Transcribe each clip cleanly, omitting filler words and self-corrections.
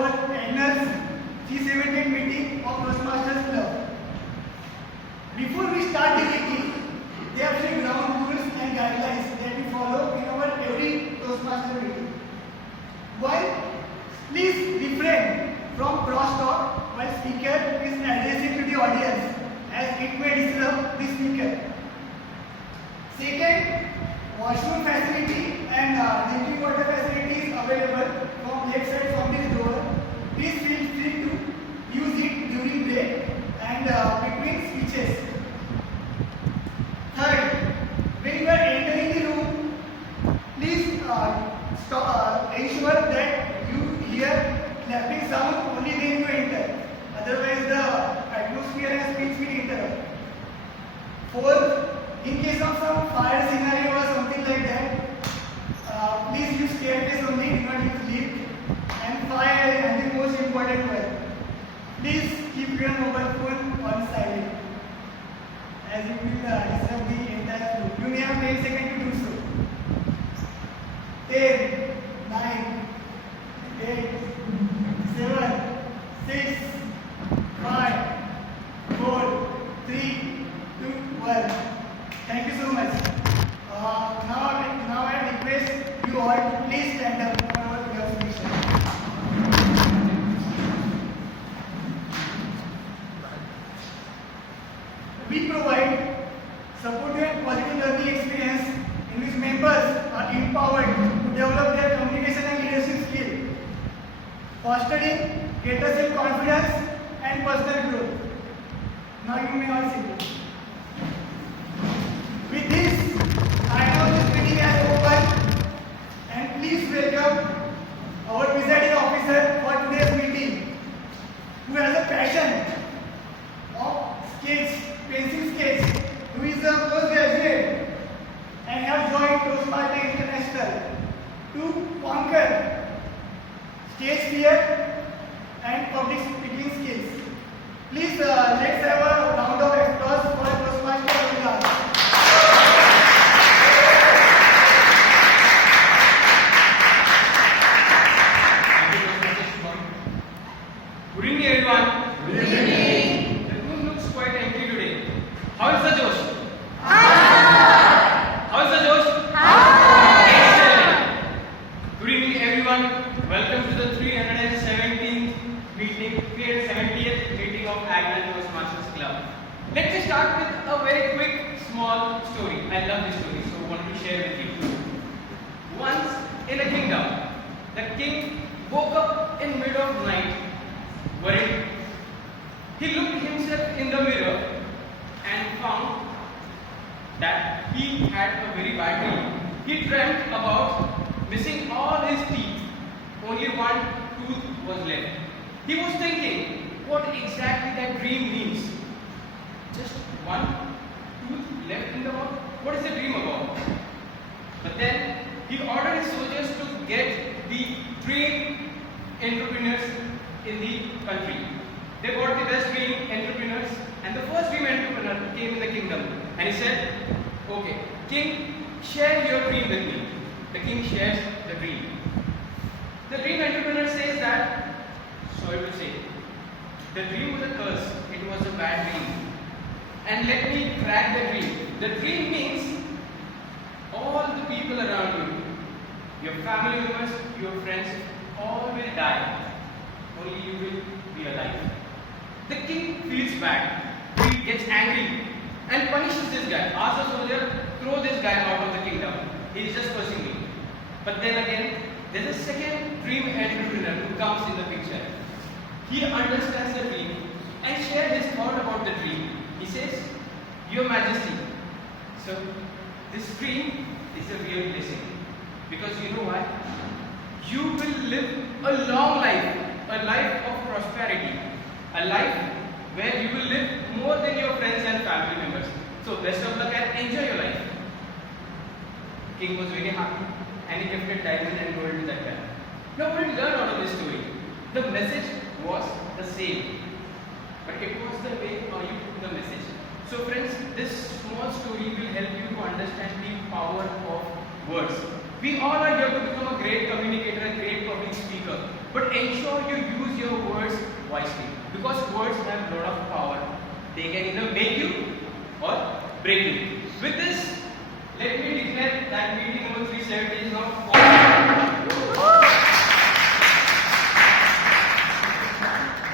our annual 370th meeting of Toastmasters Club. Before we start the meeting, there are three ground rules and guidelines that we follow in our every Toastmaster meeting. One, please refrain from crosstalk while speaker is addressing to the audience, as it may disturb the speaker. Second, washroom facility and drinking water facility is available from left side from this door. Please feel free to use it during break and between speeches. Third, when you are entering the room, please ensure that you hear clapping sound only when you enter. Otherwise, the atmosphere and speech will interrupt. Fourth, in case of some fire scenario or something like that, please use staircase only, do not use lift. And five, and the most important one, please keep your mobile phone on silent, as it will disturb the entire room. You may have 10 seconds to do so. 10, 9, 8, 7, 6, 5, 4, 3, 2, 1. Thank you so much. Now I request you all to please stand up for our prayer mission. We provide supportive and positive learning experience in which members are empowered to develop their communication and leadership skills, fostering greater self-confidence and personal growth. Now you may all sit down. With this, I now this meeting as open, and please welcome our presiding officer for today's meeting, who has a passion of pencil sketch, who is a postgraduate and has joined Toastmasters International to conquer stage fear and public speaking skills. Please let's have a round of applause for Toastmasters International. Good evening, everyone. Good evening. The room looks quite empty today. How is the Josh? How is the Josh? Excellent. Good evening, everyone. Welcome to the 370th meeting of Agnel Toastmasters Club. Let me start with a very quick, small story. I love this story, so I want to share with you. Once in a kingdom, the king woke up in middle of night, worried. He looked himself in the mirror and found that he had a very bad dream. He dreamt about missing all his teeth. Only one tooth was left. He was thinking what exactly that dream means. Just one tooth left in the mouth? What is the dream about? But then he ordered his soldiers to get the dream entrepreneurs in the country. They got the best dream entrepreneurs, and the first dream entrepreneur came in the kingdom, and he said, okay, king, share your dream with me. The king shares the dream. The dream entrepreneur says that, sorry to say, the dream was a curse, it was a bad dream. And let me crack the dream. The dream means all the people around you, your family members, your friends, all will die. Only you will be alive. The king feels bad. He gets angry and punishes this guy. Asks the soldier, throw this guy out of the kingdom. He is just cursing me. But then again, there is a second dream entrepreneur who comes in the picture. He understands the dream and shares his thought about the dream. He says, Your Majesty, so this dream is a real blessing. Because you know why? You will live a long life, a life of prosperity, a life where you will live more than your friends and family members. So best of luck and enjoy your life. King was very happy and he gifted diamond and gold to that guy. Now what did we learn out of this story? The message was the same, but it was the way how you put the message. So friends, this small story will help you to understand the power of words. We all are here to become a great communicator, a great public speaker, but ensure you your words wisely. Because words have a lot of power. They can either make you or break you. With this, let me declare that meeting number 370 is now formed.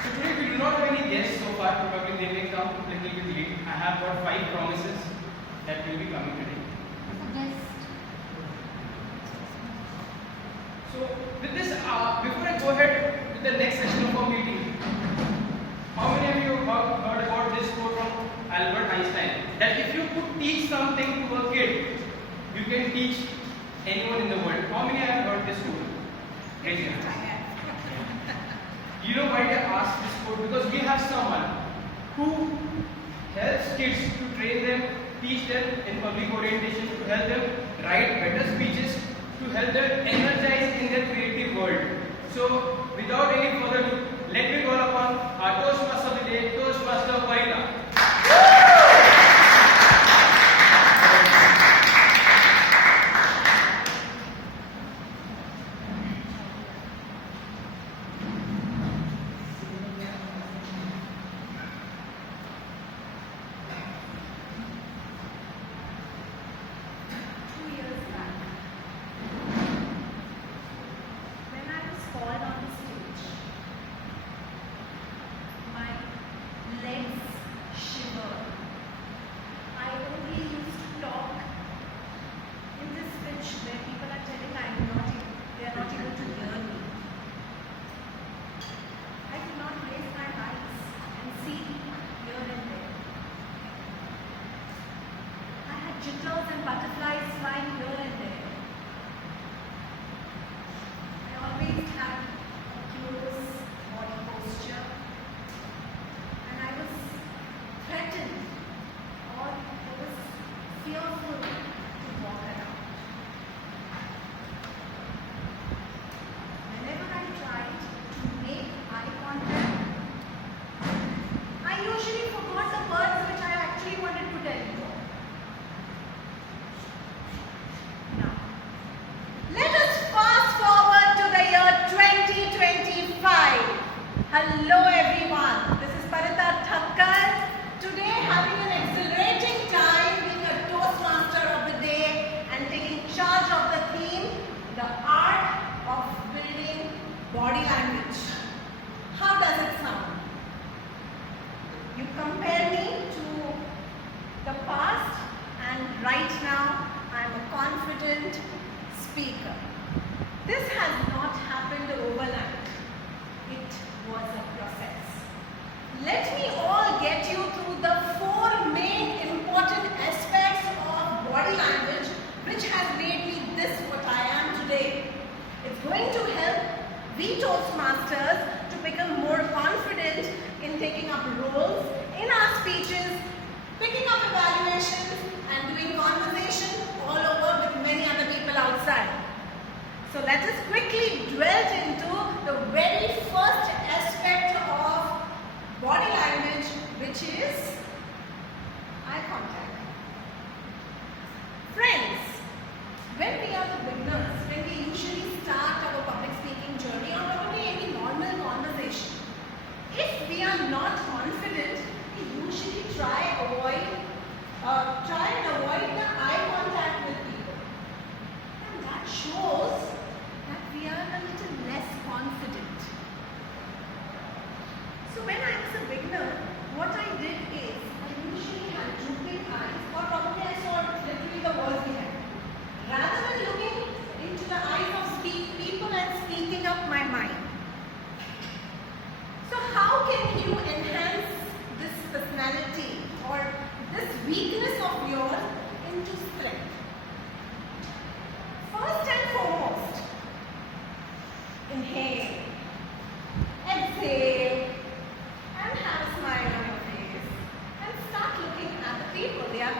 So today we do not have any guests so far. Probably they may come a little bit late. I have got 5 promises that will be coming today. So with this, before I go ahead with the next session of our meeting, how many of you have heard about this quote from Albert Einstein? That if you could teach something to a kid, you can teach anyone in the world. How many have heard this quote? Raise your hands. You know why I asked this quote? Because we have someone who helps kids to train them, teach them in public orientation, to help them write better speeches, to help them energize in their creative world. So, without any further ado, let me call upon our Toastmaster of the day, Toastmaster Parita. Jitters and butterflies flying here and there. I always had a close body posture, and I was threatened or I was fearful to walk around. Whenever I tried to make eye contact, I usually forgot the words which I actually wanted to tell you. Let us fast forward to the year 2025. Hello everyone, this is Parita Thakkar. Today having an exhilarating time being a Toastmaster of the day and taking charge of the theme, the art of building body language. How does it sound? You compare me to the past, and right now I am a confident speaker. This has not happened overnight. It was a process. Let me all get you through the 4 main important aspects of body language which has made me this what I am today. It's going to help we Toastmasters to become more confident in taking up roles in our speeches, picking up evaluations and doing conversation all over with many other people outside. So let us quickly dwell into the very first aspect of body language, which is eye contact. Friends, when we are the beginners, when we usually start our public speaking journey or probably any normal conversation, if we are not confident, we usually try and avoid the eye contact with people. And that shows that we are a little less confident. So when I was a beginner, what I did is I usually had drooping eyes, or probably I saw literally the walls behind me. Rather than looking into the eyes of people and speaking up my mind. So how can you enhance this personality or this weakness of yours into strength? First and foremost, inhale, exhale, and have a smile on your face. And start looking at the people. They are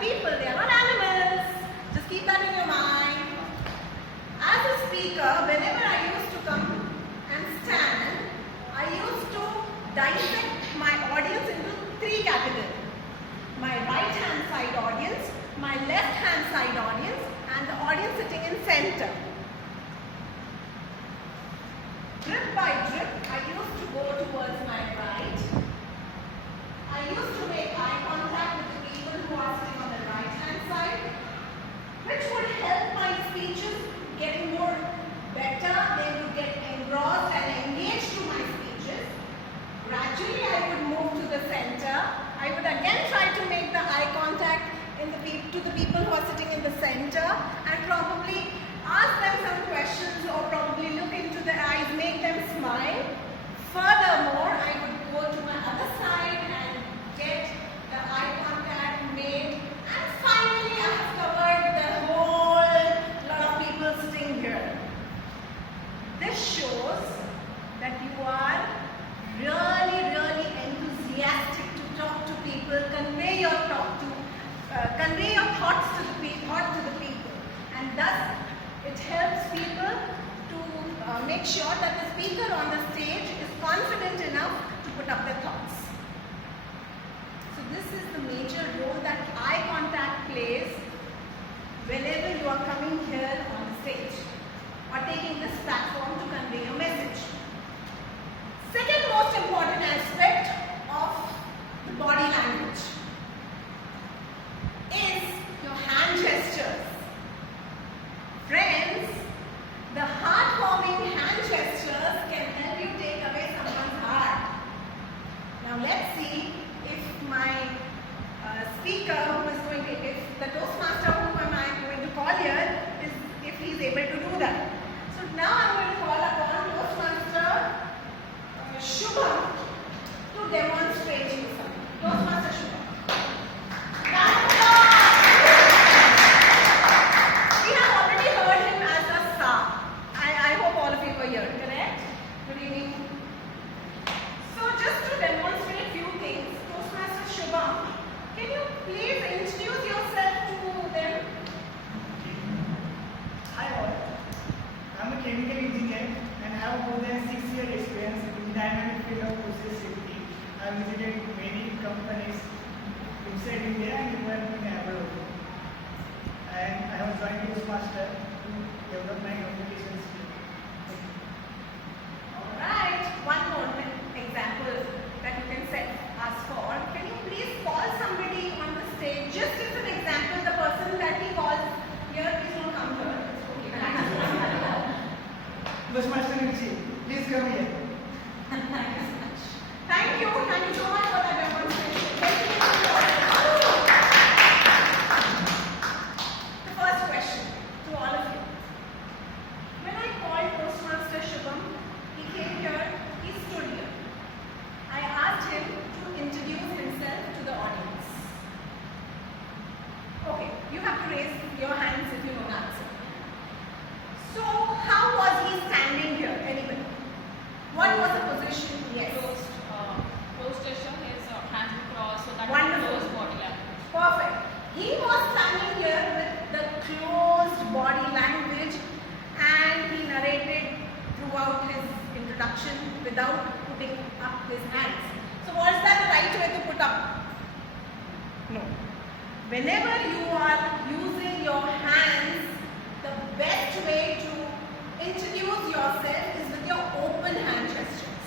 I drip, I used to go towards my right. I used to make eye contact with the people who are sitting on the right hand side, which would help my speeches getting more better. They would get engrossed and engaged to my speeches. Gradually, I would move to the center. I would again try to make the eye contact to the people who are sitting in the center and probably ask them some questions or probably look into their eyes, make them smile. Furthermore, I would go to my other side and get the eye contact made. And finally, I have covered the whole lot of people sitting here. This shows that you are really, really enthusiastic to talk to people, convey your thoughts to the people, and thus it helps people to make sure that the speaker on the stage is confident enough to put up their thoughts. So this is the major role that eye contact plays whenever you are coming here on the stage or taking this platform to convey your message. Second most important aspect of the body language is your hand gestures. Friends, the heart-warming hand gestures can help you take away someone's heart. Now let's see if my speaker if the Toastmaster who am I going to call here, if he is able to do that. So now I'm going to call upon Toastmaster Shubham to demonstrate you something. Toastmaster Shubham. We have already heard him as a Sa. I hope all of you were here, correct? Good evening. So just to demonstrate few things, Toastmaster Shubham, can you please introduce yourself to them? Hi all. I'm a chemical engineer and have more than 6 years experience in dynamic field of process safety. I have visited many companies inside India and even in abroad. And I have joined Toastmaster to develop my communication skills. Alright, one more example that you can ask for. Can you please call somebody on the stage? Just as an example, the person that he calls here is not come here. It's okay. Toastmaster Ruchi, please come here. Thank you so much for that demonstration. The first question to all of you. When I called Toastmaster Shubham, he came here, he stood here. I asked him to introduce himself to the audience. Okay, you have to raise your hands if you know the answer. So, how was he standing here? Anybody? What was the position? Yes. Closed gesture, his hands will cross, so that Wonderful. closed body language. Perfect. He was standing here with the closed body language and he narrated throughout his introduction without putting up his hands. So was that the right way to put up? No. Whenever you are using your hands, the best way to introduce yourself is with your open hand gestures.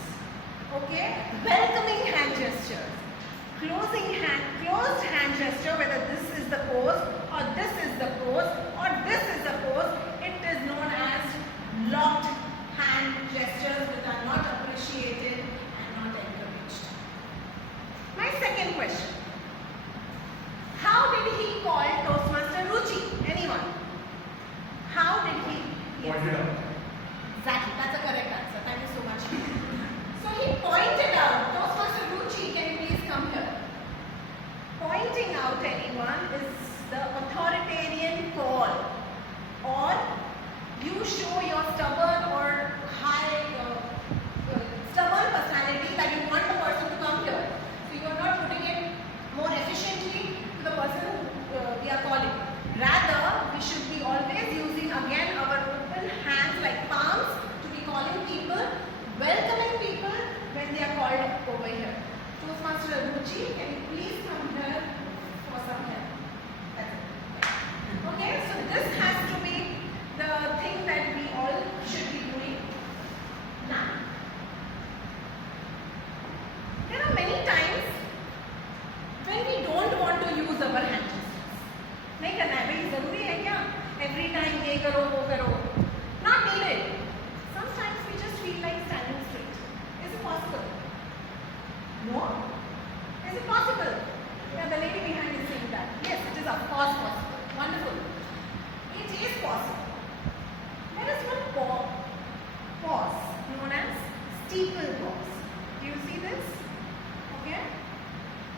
Okay? Welcoming hand gestures. Closed hand gesture, whether this is the pose or this is the pose or this is the pose, it is known as locked hand gestures which are not appreciated and not encouraged. My second question. How did he call Toastmaster Ruchi? Anyone? How did he? Pointed out. Exactly, that's a correct answer. Thank you so much. So he pointed out, Toastmaster Ruchi, can you please come here? Pointing out anyone is the authoritarian call, or you show your stubborn or stubborn personality that you want the person to come here. So you are not putting it more efficiently to the person we are calling. Rather, we should be always using again our open hands like palms to be calling people, welcoming people when they are called over here. Toastmaster Ruchi, can you please come here for some help? That's it. Okay, so this has to be the thing that we all should be doing. Now, pose. Do you see this? Okay?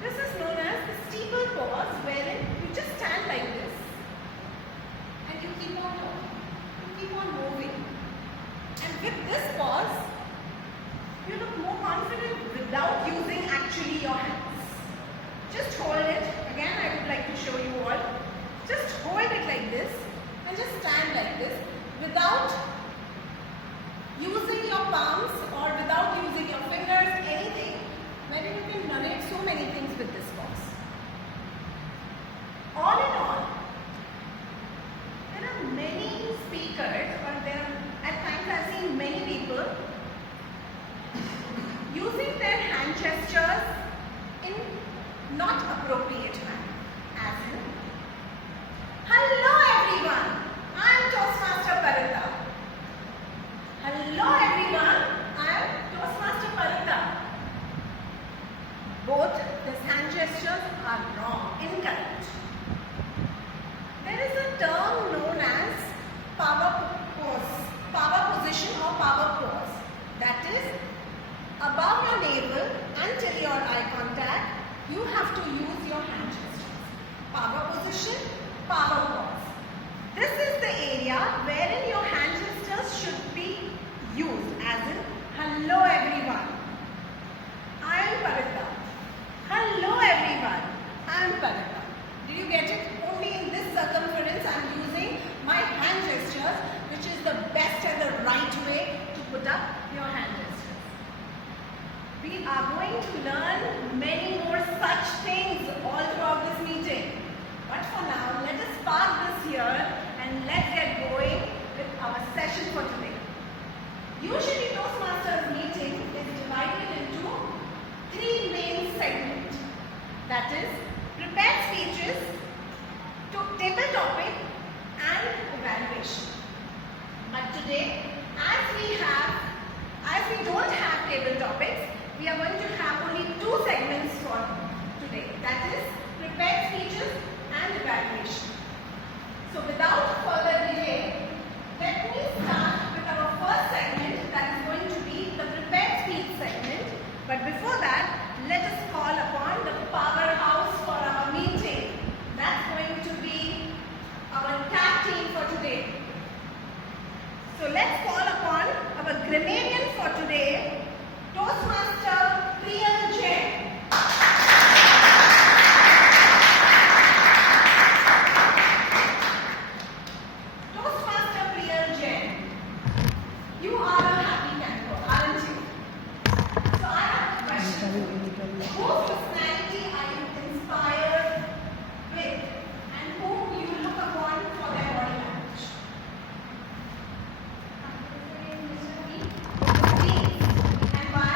This is known as the steeple pose, wherein you just stand like this and you keep on talking. You keep on moving. And with this pose, you look more confident without using actually your hands. Just hold it. Again, I would like to show you all. Just hold it like this and just stand like this without using your palms or without using your fingers, anything. Maybe you can manage so many things with this pose. All in all, there are many speakers, or at times I've seen many people using their hand gestures in not appropriate manner. As in, hello everyone, I am Toastmaster Parita. Hello everyone, I am Toastmaster Parita. Both these hand gestures are wrong, incorrect. There is a term known as power position or power pose. That is, above your navel until your eye contact, you have to use your hand gestures. Power position, power pose. This is the area wherein your hand gestures should be used, as in, hello everyone, I am Parita. Hello everyone, I am Parita. Did you get it? Only in this circumference I am using my hand gestures, which is the best and the right way to put up your hand gestures. We are going to learn many more such things all throughout this meeting. But for now, let us park this here and let's get going with our session for today. Usually Toastmasters meeting is divided into three main segments. That is, prepared speeches, table topic and evaluation. But today, as we don't have table topics, we are going to have only two segments for today. That is, prepared speeches and evaluation. So without further delay, let me start with our first segment, that is going to be the prepared speech segment. But before that, let us call upon the powerhouse for our meeting. That's going to be our tag team for today. So let's call upon our grammarian for today, Toastmaster Priyal Jain. Toastmaster Priyal Jain, you are a happy camper, aren't you? So I have a question. Whose personality are you inspired with and whom you look upon for their body language? And why?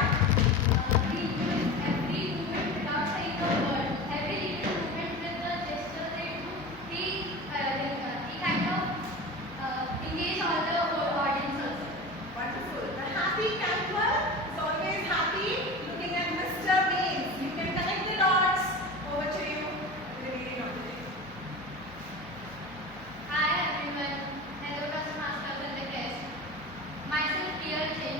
Wonderful. The happy camper is always happy. Looking at Mr. Beans, you can connect the dots. Over to you. The beginning of the day. Hi everyone, hello Toastmasters and the guests. Myself Priyal Jain.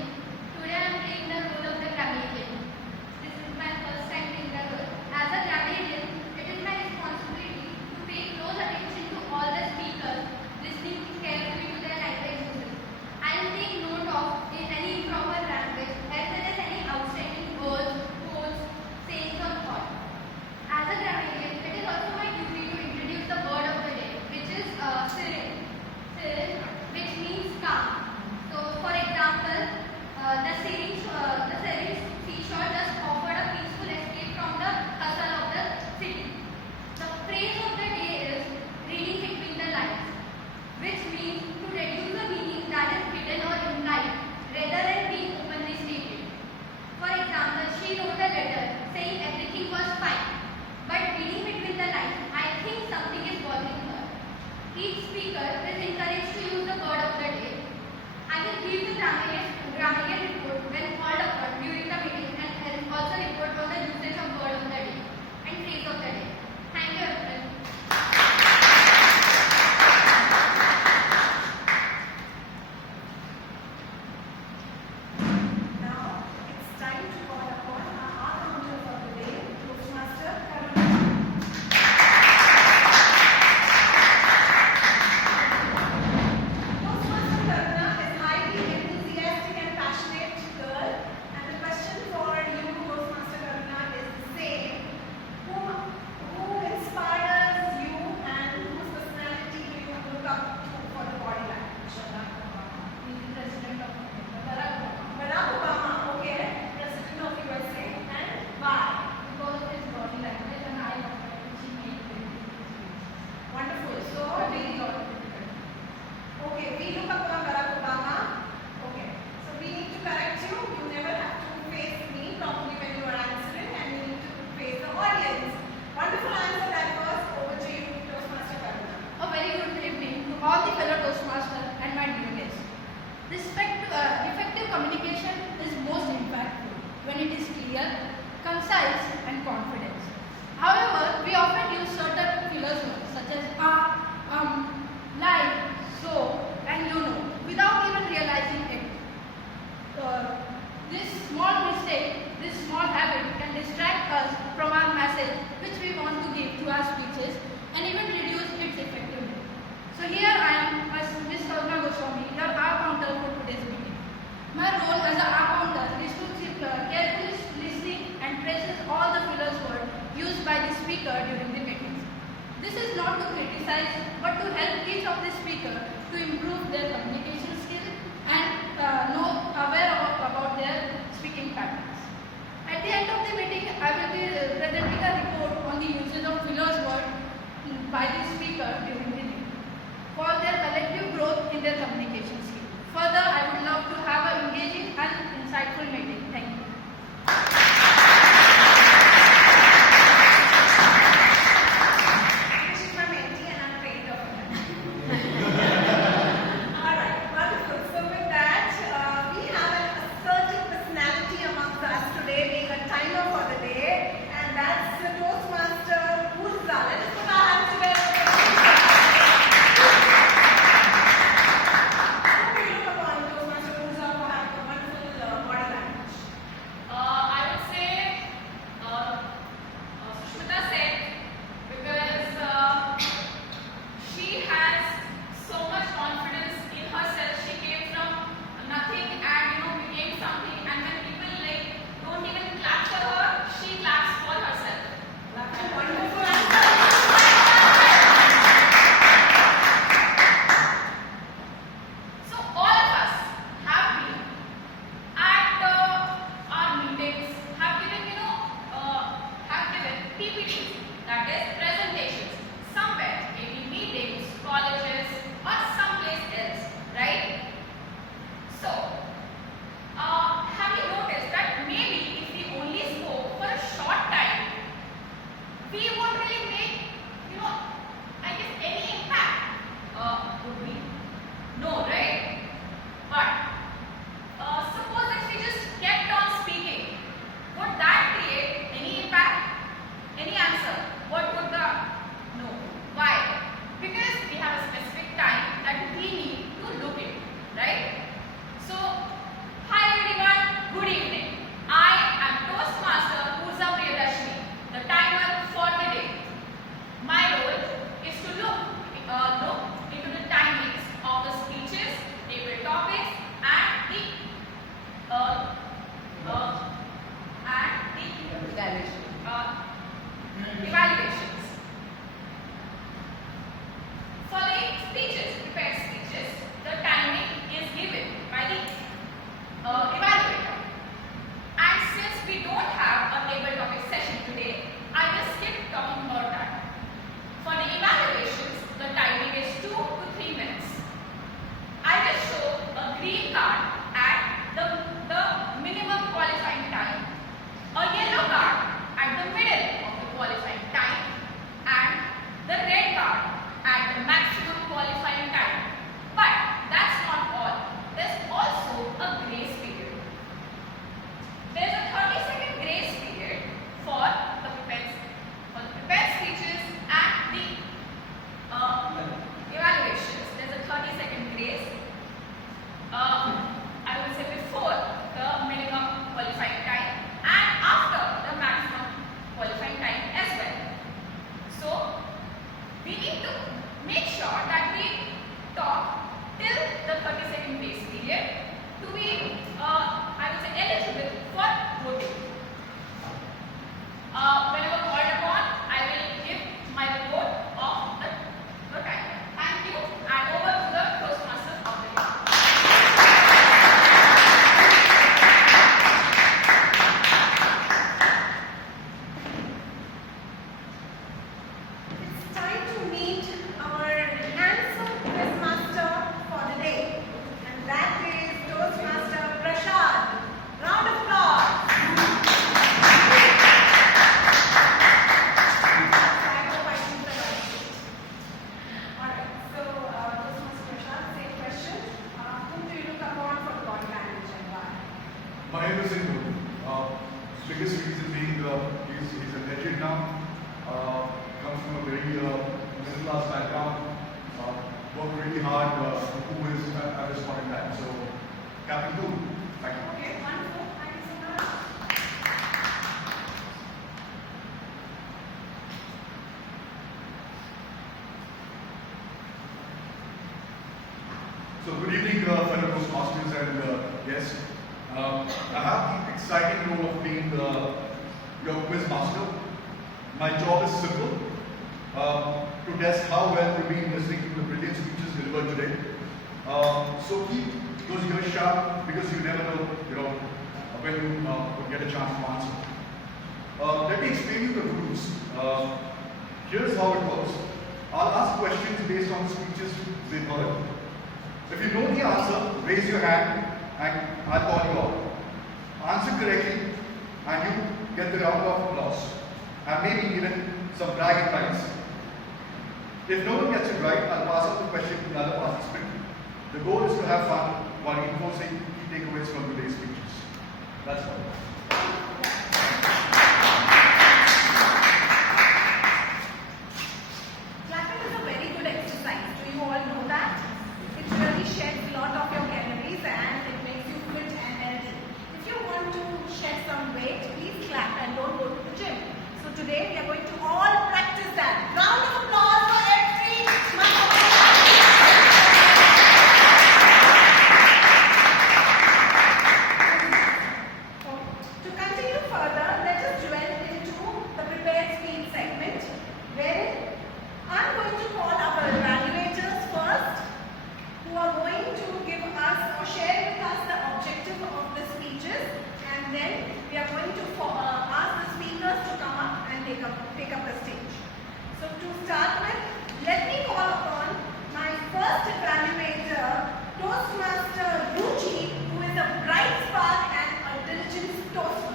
Today I am playing the role of the grammarian. This is my first time playing the role. As a grammarian, it is my responsibility to pay close attention to all the speakers, listening carefully to their language uses. I will take note of any improper language as well as any outstanding words, quotes, sayings or thoughts. As a grammarian, it is also my duty to introduce the word of the day, which is serene, which means calm. So, for example, the serene seashore just offered a peaceful escape from the hustle of the city. The phrase of the day is reading between the lines, which means to reduce the meaning that is hidden or implied rather than being openly stated. For example, she wrote a letter saying everything was fine, but reading between the lines, I think something is bothering her. Each speaker is encouraged to use the word of the day. I will give the grammarian report when called upon during the meeting and also report on the usage of word of the day and phrase of the day. Thank you everyone. Now it's ourselves and confidence. However, we often use certain fillers words such as like, so, and you know, without even realizing it. This small mistake, this small habit can distract us from our message which we want to give to our speeches and even reduce its effectiveness. So here I am as Ms. Karuna Goswami, your counter for today's meeting. My role as a counter is to carefully listening and traces all the fillers words used by the speaker during the meetings. This is not to criticize but to help each of the speaker to improve their communication skills and know aware about their speaking patterns. At the end of the meeting, I will be presenting a report on the usage of fillers word by the speaker during the meeting for their collective growth in their communication skills. Further, I would love to have an engaging and insightful meeting. Thank you. This is my mentee and I'm trained of it. Alright, wonderful. So with that, we have an assertive personality amongst us today, being a timer for the day, and that's the Toastmaster Urza. Let us put our hands together. How do you look upon Toastmaster Urza for having a wonderful body language? I would say Sushmita said because she has so much confidence in herself. She came from nothing and became something. And when people don't even clap for her, she claps for herself. That's a wonderful answer. So all of us have been at our meetings, have given PPTs, that is presentations, somewhere, maybe meetings, colleges, or someplace else, right? So, have you noticed that maybe if we only spoke for a short time, we won't really make, I guess any impact? Would we? No, right? But suppose if we just kept on speaking, would that create any impact? Any answer? What would the no? Why? Because we have a specific time that we need to look into, right? So, hi everyone, good evening. I am Toastmaster Urza Priyadarshini, the timer for the day. My role is to look into the timings of the speeches, table topics, and the evaluations. For the speeches, prepared speeches, the timing is given by the evaluator. And since we don't have a table topic session today, I will skip talking about that. For the evaluations, the timing is 2 to 3 minutes. I will show a green card at the minimum qualifying time, a yellow card at the middle of the qualifying time, and the red card at the maximum qualifying time. But that's not all. There's also a grace period. There's a 30-second grace period for the prepared speeches and the evaluations. There's a 30-second grace. I would say before the minimum qualifying time and after the maximum qualifying time as well. So we need to make sure that we talk till the 30-second grace period to be, I would say, eligible for voting. Whenever called upon, I will give my report of the time. Thank you, and over to the Toastmasters of the day. It's time to meet our handsome quizmaster for the day, and that is Toastmaster Prashad. Round of applause. I hope I didn't survive. Alright, so Toastmaster Prashad, same question. Whom do you look upon for the body language and why? Mahendra Singh Dhoni. Biggest reason being he's a legend now. Comes from a very middle class background. Worked really hard. Who is at this point in time. So, Captain Cool, thank you. Okay, wonderful. Thank you so much. So good evening, fellow Toastmasters and guests. I have the exciting role of being your quiz master. My job is simple: to test how well you've been listening to the brilliant speeches delivered today. So keep those ears sharp because you never know, when you will get a chance to answer. Let me explain you the rules. Here's how it works. I'll ask questions based on the speeches we've heard. If you know the answer, raise your hand and I'll call you out. Answer correctly and you get the round of applause and maybe even some bragging rights. If no one gets it right, I'll pass on the question to the other participant. The goal is to have fun while reinforcing key takeaways from today's speeches. That's all. Clapping is a very good exercise. Do you all know that? It really sheds a lot of your calories and it makes you fit and healthy. If you want to shed some weight, please clap and don't go to the gym. So today we are going to all practice that. Round of applause for every one. To continue further, let us dwell into the prepared speech segment, wherein I'm going to call our evaluators first, who are going to give us or share with us the objective of the speeches, and then we are going to ask the speakers to come up and take up the stage. So to start with, let me call upon my first evaluator, Toastmaster Ruchi, who is a bright spark and a diligent Toastmaster.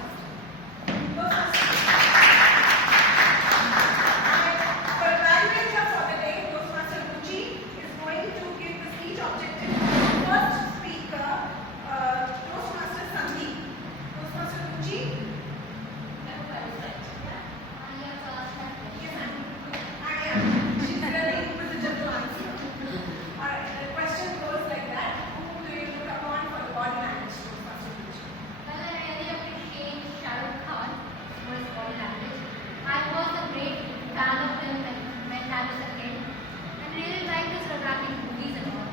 Our evaluator for the day, Toastmaster Ruchi, is going to give the speech objective to the first speaker, Toastmaster Sandeep. Toastmaster Ruchi. I hope I was right. Yeah? Yes, I am. She's very inquisitive to answer. Alright, the question goes like that. Who do you look upon for the body language, Toastmaster Ruchi? Well, I really appreciate Shah Rukh Khan for his body language. I was a great fan of him when I was a kid and really liked his romantic movies and all.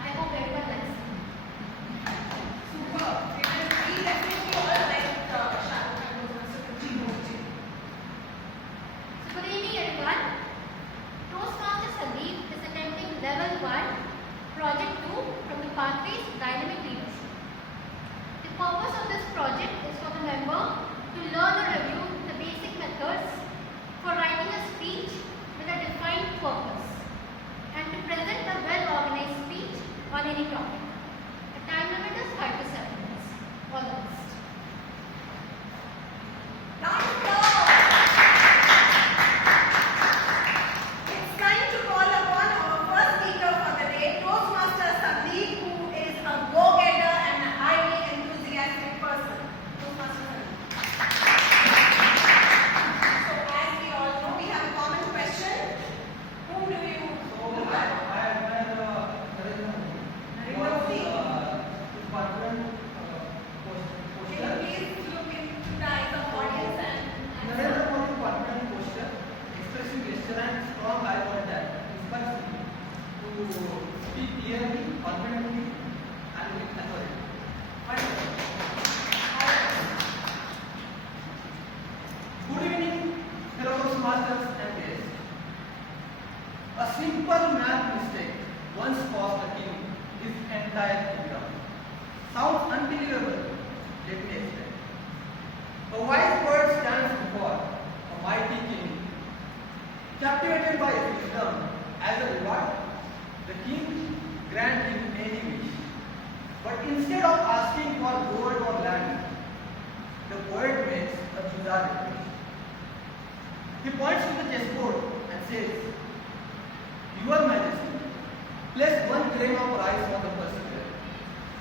I hope everyone likes him. Superb. We definitely all like Shah Rukh Khan, Toastmaster Ruchi. So good evening everyone. Toastmaster Sandeep is attempting level 1, project 2 from the Pathways Dynamic Leadership. The purpose of this project is for the member to learn or review the basic methods for writing a speech with a defined purpose and to present a well-organized speech on any topic. The time limit is 5 to 7 minutes. All the best. Round of applause. It's time to call upon our first speaker for the day, Toastmaster Sandeep, who is a go-getter and a highly enthusiastic person. Toastmaster Sandeep. So as we all know, we have a common question. Whom do you look at? Narendra Modi. Can you please look into the eyes of audience and answer? Narendra Modi Part-1 poster, expressive gesture and strong eye contact inspires me to speak clearly, confidently and with authority. Wonderful. Good evening, fellow Toastmasters and guests. A simple math mistake once cost the king his entire kingdom. Sounds unbelievable. Let me explain. A wise bird stands before a mighty king. Captivated by his wisdom, as a reward, the king grants him any wish. But instead of asking for gold or land, the bird makes a bizarre request. He points to the chessboard and says, Your Majesty, place 1 grain of rice on the first square,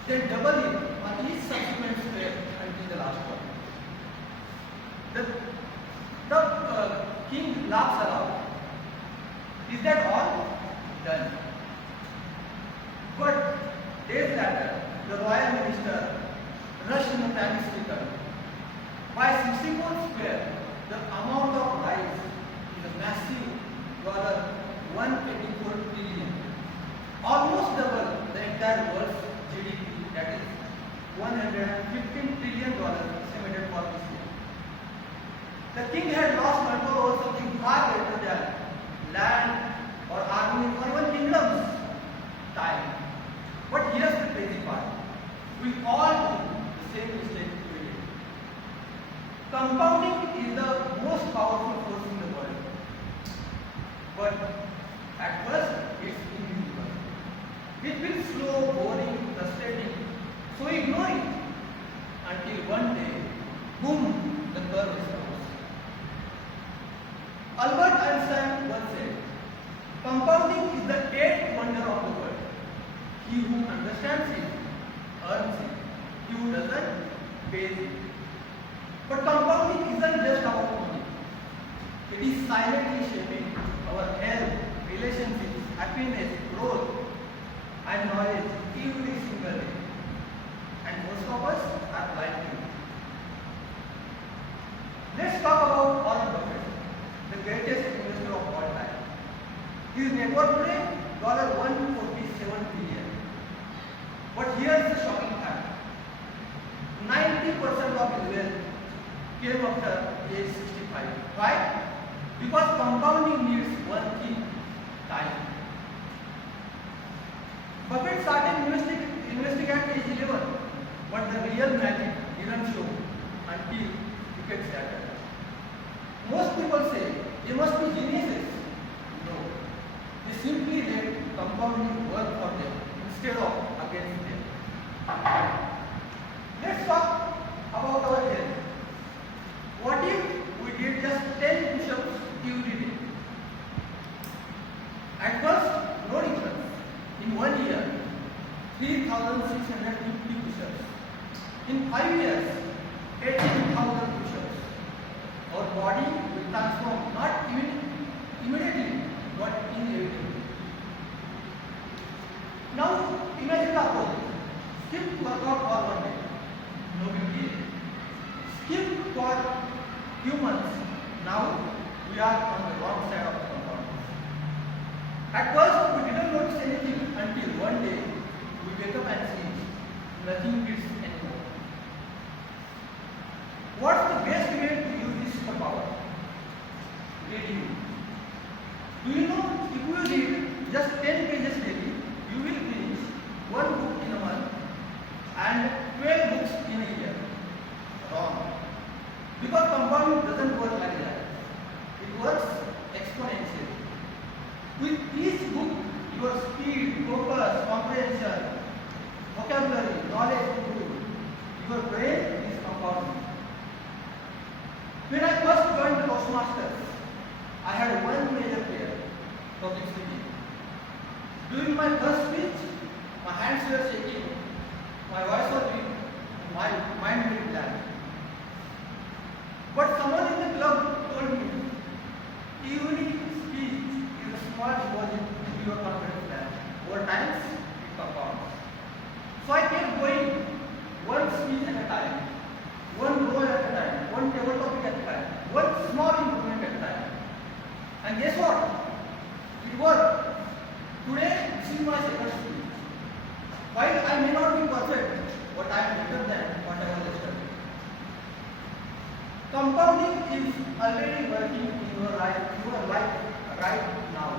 then double it on each subsequent square until the last one. The laughs aloud. Is that all? Done. But days later, the royal minister rushed in the prime speaker. By 64 square, the amount of rice is a massive $184 trillion, almost double the entire world's GDP, that is $115 trillion estimated for this year. The king had lost control over something far greater than land or army or even kingdoms. Time. But here's the crazy part. We all do the same mistake every day. Compounding is the most powerful force in the world. But at first, it's invisible. It feels slow, boring, frustrating. So ignore it until one day, boom, the curve is crossed. Albert Einstein once said, compounding is the eighth wonder of the world. He who understands it earns it. He who doesn't pays it. But compounding isn't just about money. It is silently shaping our health, relationships, happiness, growth, and knowledge every single day. And most of us are blind to it. Let's talk about Warren Buffett, the greatest investor of all time. His net worth today, $147 billion. But here's the shocking fact. 90% of his wealth came after age 65. Why? Because compounding needs one thing, time. Buffett started investing at age 11, but the real magic didn't show until decades later. Most people say they must be geniuses. No, they simply let compounding work for them instead of against them. Let's talk about our health. What if we did just 10 push-ups every day? At first, no difference. In 1 year, 3,650 push-ups. In 5 years, 18,000 push-ups. Our body will transform not immediately, but inevitably. Now, imagine the opposite. Skip workout for 1 day. No big deal. Skip for few months. Now, we are on the wrong side of the compound. At first, we didn't notice anything until one day we wake up and see nothing fits anymore. What's the best way to use this superpower? Reading. Do you know if you read just 10 pages daily, you will finish one book in a month and 12 books in a year? Wrong. Because compounding doesn't work like that. It works exponentially. With each book, your speed, focus, comprehension, vocabulary, knowledge improve. Your brain is compounding. When I first joined the Toastmasters, I had one major fear, public speaking. During my first speech, my hands were shaking, my voice was weak, my mind went blank. But someone in the club told me, every speech is a small deposit into your confidence plan. Over time, it compounds. So I kept going, one speech at a time, one row at a time, one table topic at a time, one small improvement at a time. And guess what? It worked. Today, this is my second speech. While I may not be perfect, but I am better than what I was yesterday. Compounding is already working in your life right now.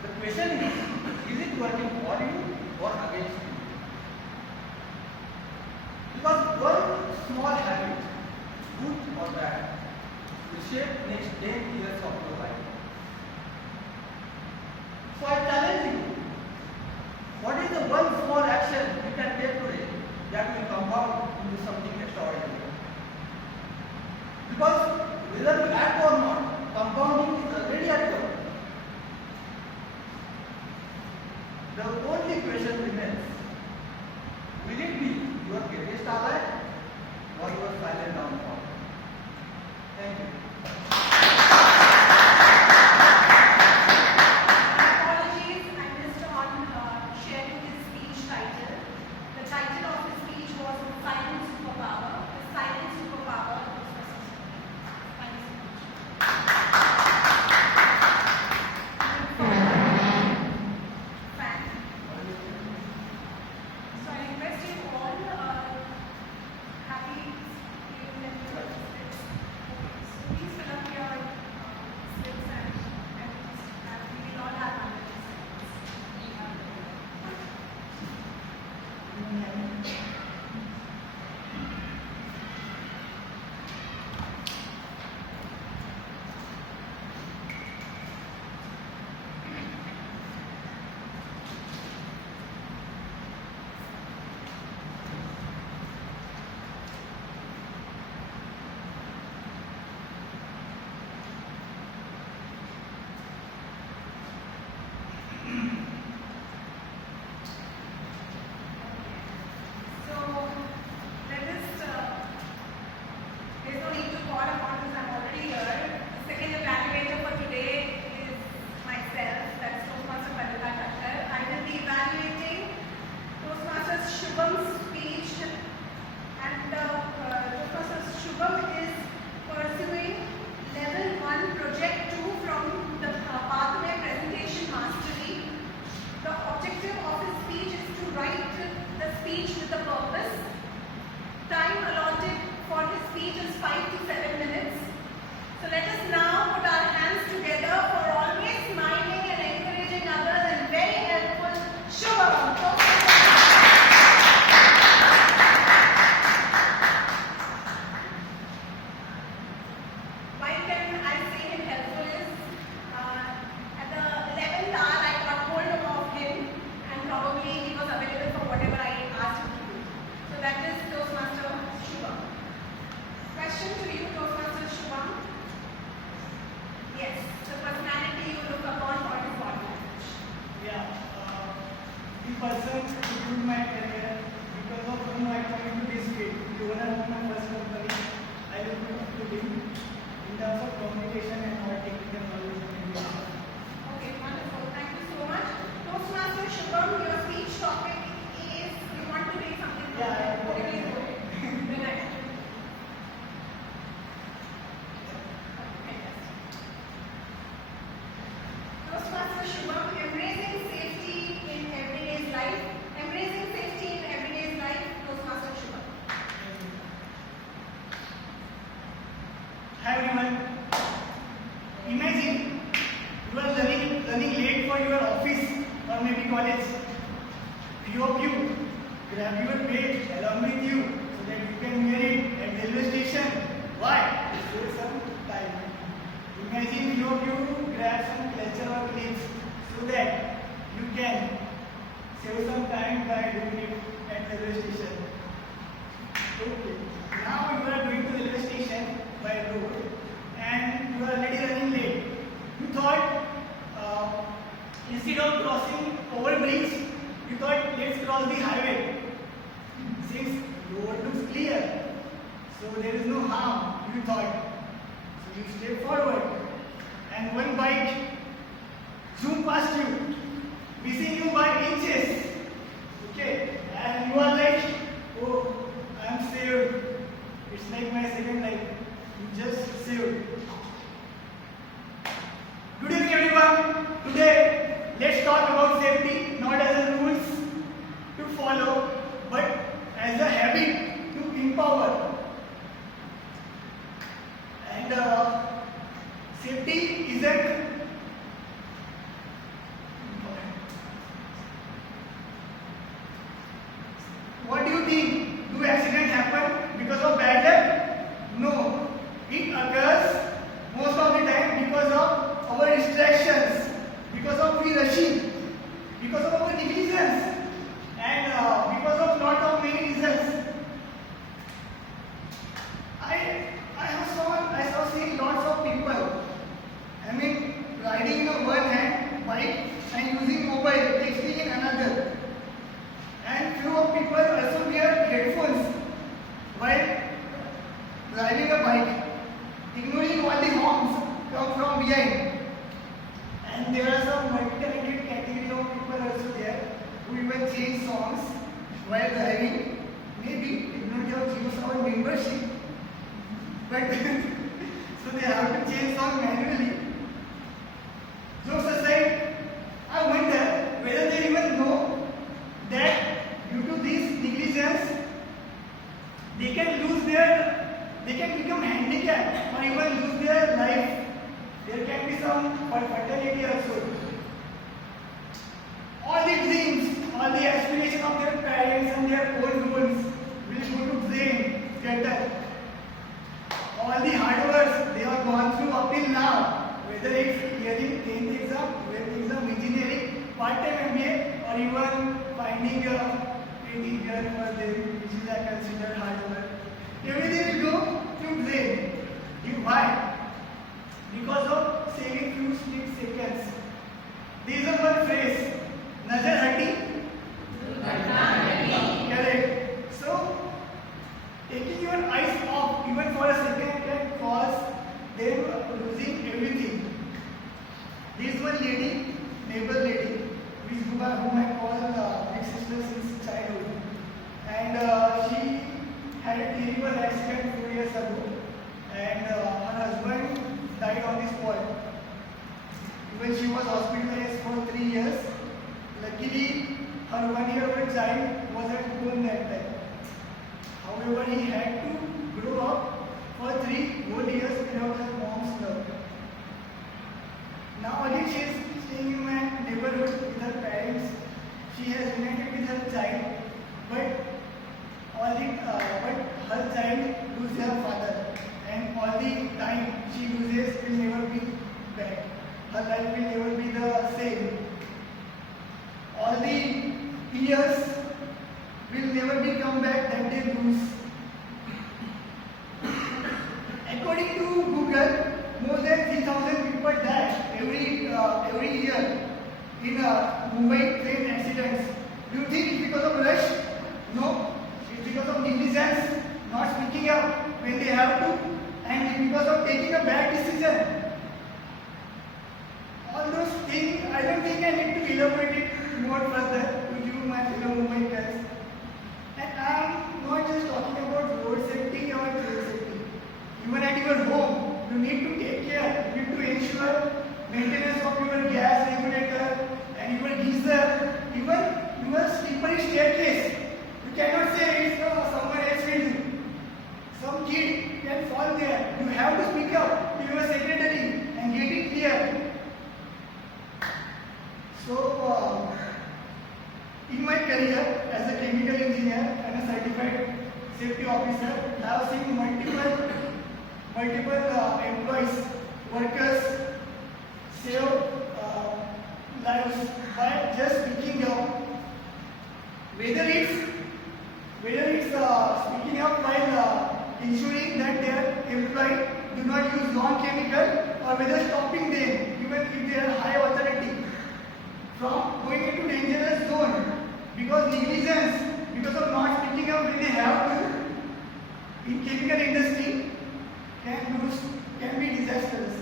The question is it working for you or against you? Because one small habit, good or bad, will shape next 10 years of your life. So I challenge you. What is the one small action you can take today that will compound into something extraordinary? Because whether you act or not, compounding is already at work. The only question remains, will it be your greatest ally or your silent downfall? Thank you. everyone. Imagine you are running late for your office or maybe college. Few of you grab your bag along with you so that you can wear it at the railway station. Why? To save some time. Imagine few of you grab some clutcher or clips so that you can save some time by doing it at the railway station. Okay. Now you are going to the railway station by road and you are already running late. You thought instead of crossing over bridge, you thought let's cross the highway. Since road looks clear, so there is no harm, you thought. So you step forward and one bike zoom past you, missing you by inches. Okay, and you are like, oh, I am saved. It's like my second life. You just saved. Good evening, everyone. Today, let's talk about safety, not as a rules to follow, but as a habit to empower. And safety isn't what do you think? Do accidents happen because of bad luck? No. It occurs most of the time because of our distractions, because of we rushing, because of our negligence, and because of lot of many reasons. I saw seen lots of people. I mean, riding in a one hand bike and using mobile, texting in another. And few of people also wear headphones while driving a bike, ignoring all the horns come from behind. And there are some multi-talented category of people also there who even change songs while driving. Maybe they don't have JioSaavn membership, but so they have to change song manually. Jokes aside, I wonder whether they even know that due to this negligence, they can become handicapped or even lose their life. There can be some fatality also. All the dreams, all the aspirations of their parents and their own goals will go to drain, scatter. All the hard work they have gone through up till now, whether it's clearing 10th exam, 12th exam, engineering, part-time MBA, or even finding a painting girl for them, which is considered hard work. Everything will go to drain. Why? Because of saving few split seconds. There is a one phrase, nazar hati, correct. So, taking your eyes off even for a second can cause them losing everything. This one lady, neighbor lady, whom I call big sister since childhood, and she had a terrible accident 4 years ago, and her husband died on the spot. Even she was hospitalized for 3 years. Luckily, her 1-year-old child was at home that time. However, he had to grow up for 3 whole years without her mom's love. Now again she is staying in my neighborhood with her parents. She has united with her child, but her child loses her father, and all the time she loses will never be back. Her life will never be the same. All the years will never be come back that they lose. According to Google, more than 3,000 people die every year in Mumbai train accidents. Do you think it's because of rush? No. It's because of negligence, not speaking up when they have to, and because of taking a bad decision. All those things, I don't think I need to elaborate it more further to you, my fellow Mumbaikars. And I am not just talking about road safety or train safety. Even at your home, you need to take care. You need to ensure maintenance of your gas regulator and your geyser, even your slippery staircase. You cannot say it's someone else will do. Some kid can fall there. You have to speak up to your secretary and get it clear. So, in my career as a chemical engineer and a certified safety officer, I have seen multiple employees, workers save lives by just speaking up. Whether it's speaking up while ensuring that their employee do not use non-chemical, or whether stopping them even if they are high authority from going into dangerous zone because negligence, because of not speaking up when they have to in chemical industry can be disastrous.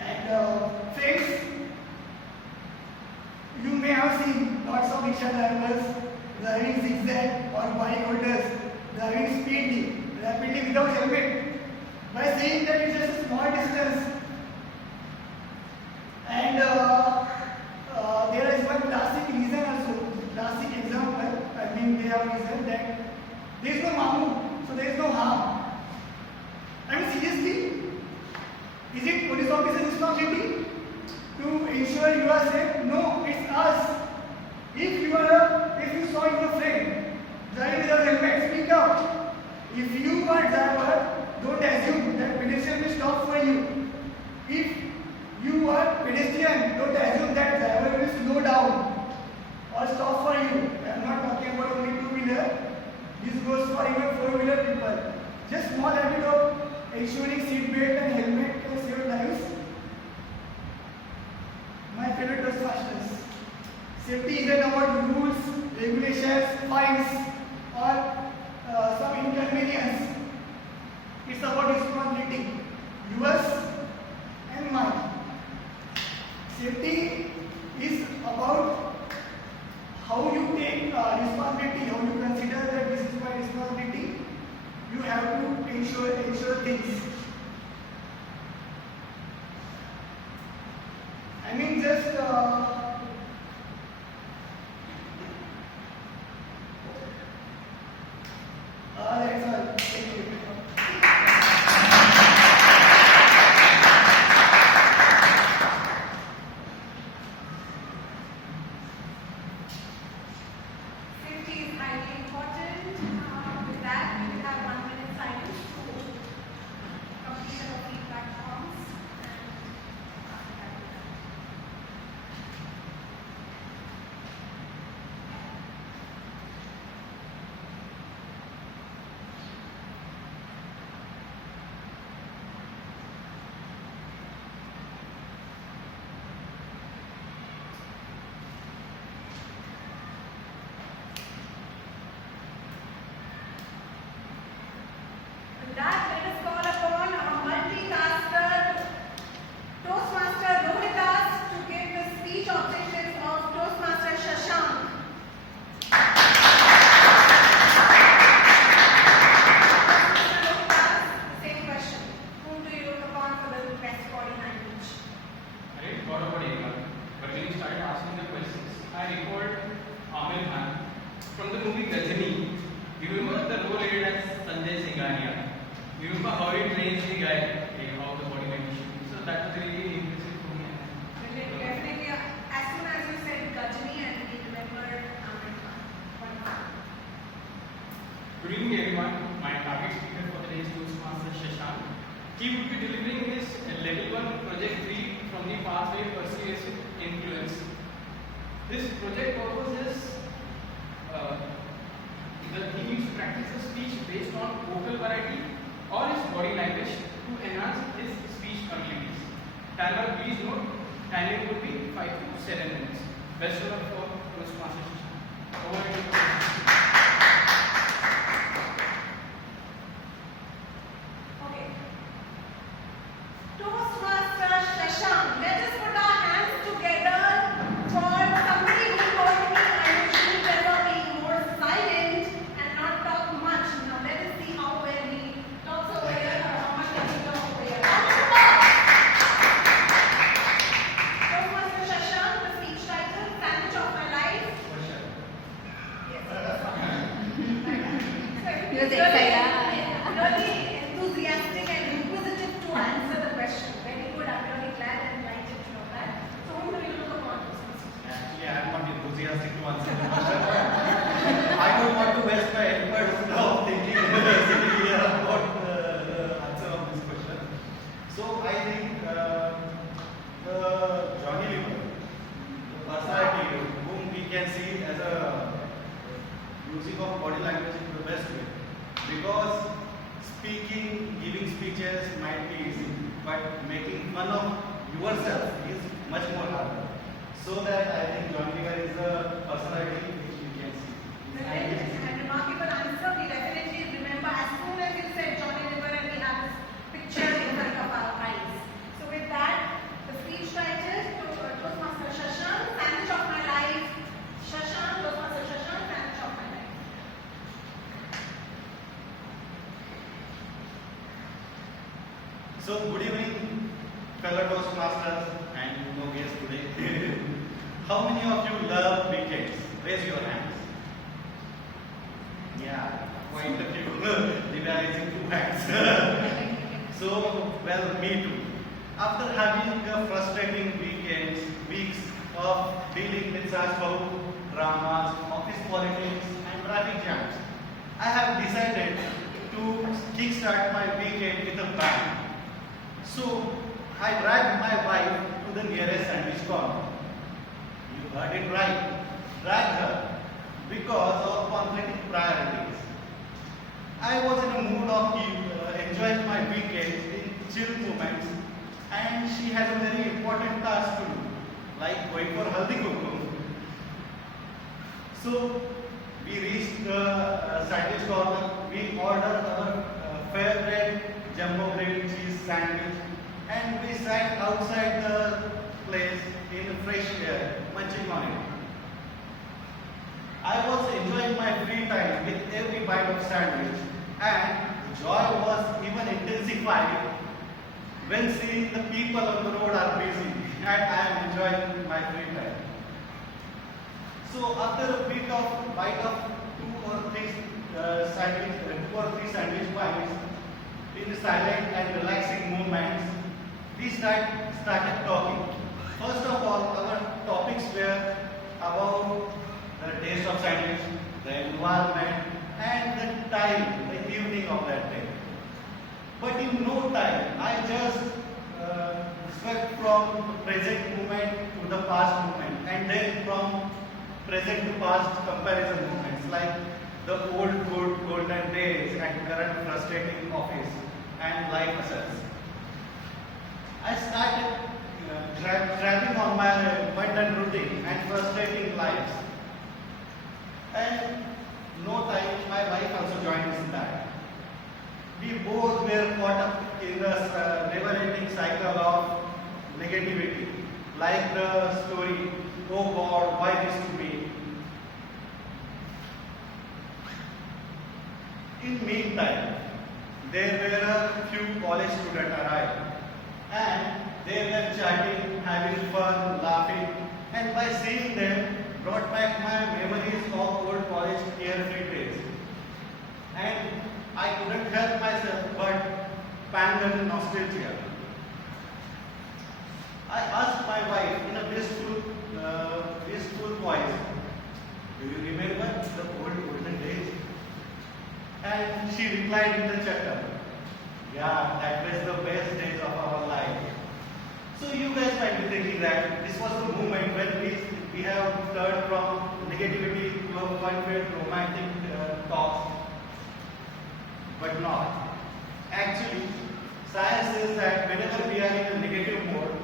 And friends, you may have seen lots of rickshaw drivers driving zigzag or bike holders driving rapidly without helmet by saying that it's just a small distance. And there is one classic reason also, classic example. I mean, they have reason that there is no mamu, so there is no harm. I mean, seriously, is it police officer's responsibility to ensure you are safe? No, it's us. If you saw your friend driving without helmet, speak up. If you are driver, don't assume that pedestrian will stop for you. If you are pedestrian, don't assume that driver will slow down or stop for you. I am not talking about only two-wheeler. This goes for even four-wheeler people. Just small habit of ensuring seat belt and helmet can save lives. My fellow Toastmasters, safety isn't about rules, regulations, fines, or some inconvenience. It's about responsibility, yours and mine. Safety is about how you take responsibility, how you consider that this is my responsibility. You have to ensure things. I mean, just that's all. Thank you. Safety is highly important. With that, we will have 1 minute silence to complete our feedback forms. With that, let us call upon our multitasker, Toastmaster Rohitas, to give the speech objectives of Toastmaster Shashank. Toastmaster Rohitas, same question. Whom do you look upon for the best body language? I didn't thought about anyone, but when you started asking the questions, I recalled Amir Khan from the movie Gajani. You remember the role he did as Sanjay Singhania? You remember how he trains the guy, how the body language should be. So that was really impressive for me. Definitely, as soon as you said Gajani, and we remembered Amir Khan. Good evening, everyone. My target speaker for the day is Toastmaster Shashank. He would be delivering his level 1 project 3 from the pathway persuasive influence. This project purpose is he needs to practice the speech based on vocal variety or his body language to enhance his speech abilities. Timer, please note, timing would be 5 to 7 minutes. Best of luck for Toastmaster Shashank. Over to you. Okay. Toastmaster Shashank, let us put our hands together for somebody who told me I usually prefer being more silent and not talk much. Now let us see how well he talks over here or how much can he talk over here. Toastmaster Shashank, the speech title, Sandwich of My Life. Yes. really enthusiastic and inquisitive to answer the question. Very good. I'm really glad and delighted to know that. So whom do you look upon? Actually, I am not enthusiastic to answer the question. I don't want to waste my efforts of thinking sitting here about the answer of this question. So I think Johnny Liver, the personality whom we can see as a using of body language in the best way, because speaking, giving speeches might be easy, but making fun of yourself is much more harder. So that I think John Liver is a personality which we can see. Brilliant and remarkable answer. We definitely remember as soon as you said Johnny Liver and we have this picture in front of our eyes. So with that, the speech title to Toastmaster Shashank, Sandwich of My Life. Shashank, Toastmaster Shashank, Sandwich of My Life. So good evening, fellow Toastmasters and no guests today. How many of you love weekends? Raise your hands. Yeah, quite a few. They are raising 2 hands. So, well, me too. After having a frustrating weeks of dealing with such dramas, office politics and traffic jams, I have decided to kickstart my weekend with a bang. So, I dragged my wife to the nearest sandwich corner. You heard it right. Drag her because of conflicting priorities. I was in a mood of enjoying my weekends in chill moments, and she has a very important task to do, like going for haldi kumkum. So we reached the sandwich corner. We ordered our favorite jumbo grilled cheese sandwich, and we sat outside the place in fresh air, munching on it. I was enjoying my free time with every bite of sandwich, and the joy was even intensified when seeing the people on the road are busy and I am enjoying my free time. So after a bite of two or three sandwich bites, in silent and relaxing moments, we started talking. First of all, our topics were about the taste of sandwich, the environment, and the time, the evening of that day. But in no time, I just swept from the present moment to the past moment, and then from present to past comparison moments, like the old good golden days and current frustrating office and life assets. I started dragging on my abundant routine and frustrating lives. And no time, my wife also joined us in that. We both were caught up in the never-ending cycle of negativity, like the story, "Oh God, why this to me?" In meantime, there were a few college students arrived, and they were chatting, having fun, laughing, and by seeing them, brought back my memories of old college carefree days. And I couldn't help myself but pang nostalgia. I asked my wife in a blissful voice, "Do you remember the old golden days?" And she replied with a chuckle, "Yeah, that was the best days of our life." So you guys might be thinking that this was the moment when we have turned from negativity to a fun-filled romantic talks. But not. Actually, science says that whenever we are in a negative mode,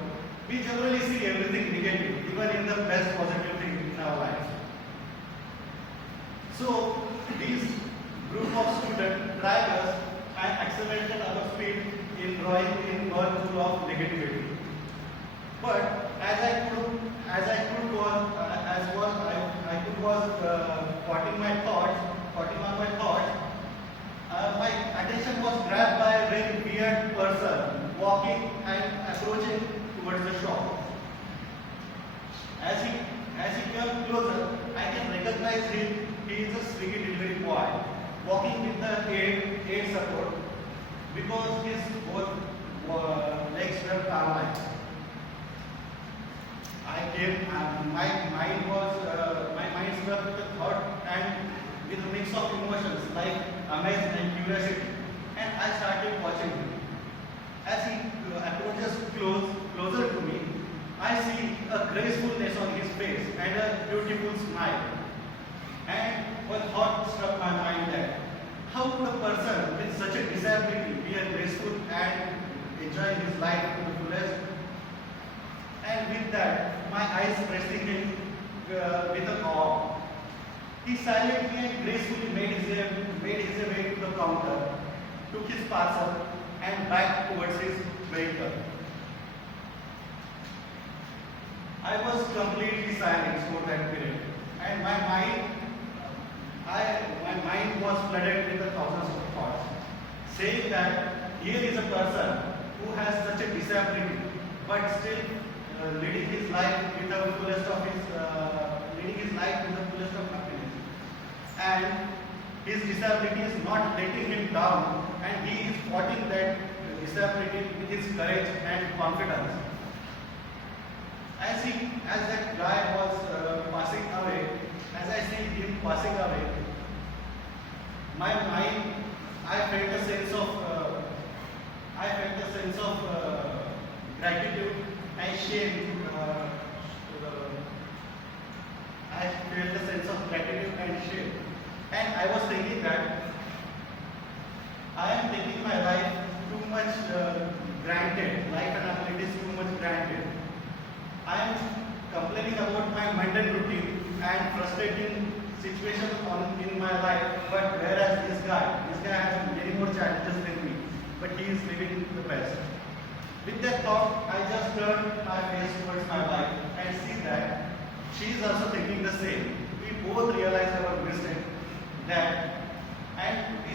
we generally see everything negative, even in the best positive thing in our life. So, these group of students drag us and accelerated our speed in drawing in whirlpool of negativity. But as I could was cutting on my thoughts, my attention was grabbed by a very weird person walking and approaching towards the shop. As he came closer, I can recognize him. He is a Swiggy delivery boy, walking with the aid support came, my mind struck with a thought and with a mix of emotions like amaze and curiosity, and I started watching him. As he approaches closer to me, I see a gracefulness on his face and a beautiful smile. And one thought struck my mind that how could a person with such a disability be a graceful and enjoy his life to the fullest? And with that, my eyes pressing him with a awe. He silently and gracefully made his way to the counter, took his parcel, and back towards his vehicle. I was completely silent for that period, and my mind was flooded with thousands of thoughts, saying that here is a person who has such a disability, but still leading his life with the fullest of happiness, and his disability is not letting him down, and he is fighting that disability with his courage and confidence. As that guy was passing away, as I see him passing away, my mind, I felt a sense of gratitude and shame. I felt a sense of gratitude and shame, and I was thinking that I am taking my life too much granted. Life and abilities too much granted. I am complaining about my mundane routine and frustrating situations in my life, but whereas this guy has many more challenges than me, but he is living the best. With that thought, I just turned my face towards my wife and see that she is also thinking the same. We both realize our mistake, and we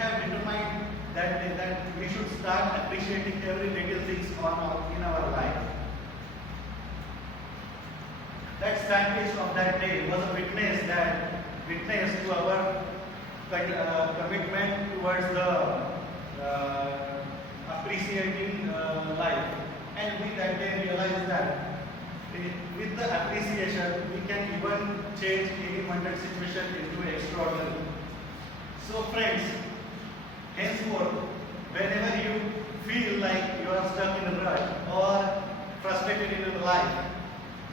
have determined that we should start appreciating every little things in our life. That stampage of that day was a witness to our commitment towards the appreciating life. And we that day realized that with the appreciation, we can even change any mundane situation into extraordinary. So friends, henceforth, whenever you feel like you are stuck in a rut or frustrated in your life,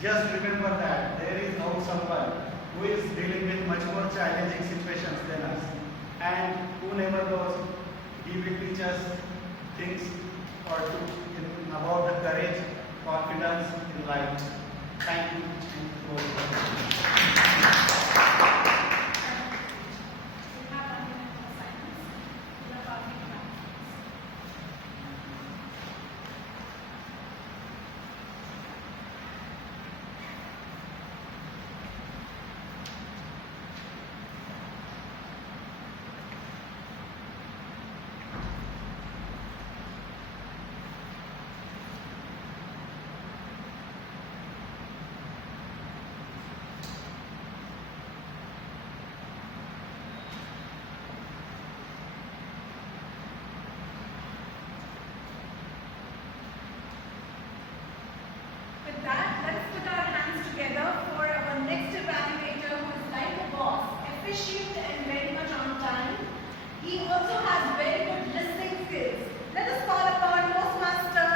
just remember that there is now someone who is dealing with much more challenging situations than us. And who never knows, he will teach us things about the courage, confidence in life. Thank you. With that, let us put our hands together for our next evaluator who is like a boss, efficient and very much on time. He also has very good listening skills. Let us call upon Toastmaster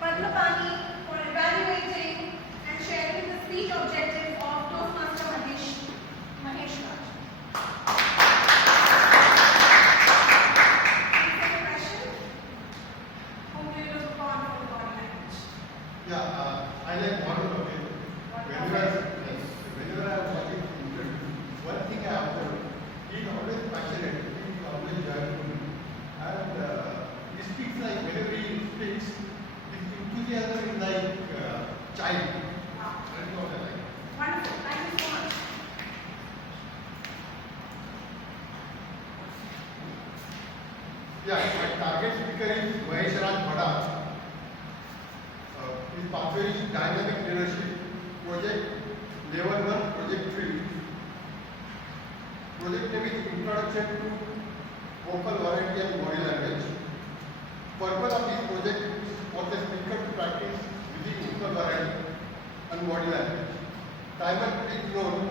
Padmapani for evaluating and sharing the speech objectives of Toastmaster Mahesh Raj. Any question? Whom do you look upon for the body language? I like model of it. Whenever I am watching children, one thing I observe, he is always passionate, he is always joyful. And he speaks like, whenever he speaks, his enthusiasm is like child. That is what I like. Wonderful. Thank you so much. My target speaker is Mahesh Raj Bhada. His pathway is dynamic leadership, project level 1, project 3. Project name is introduction to vocal variety and body language. Purpose of this project is for the speaker to practice using vocal variety. diametric zone,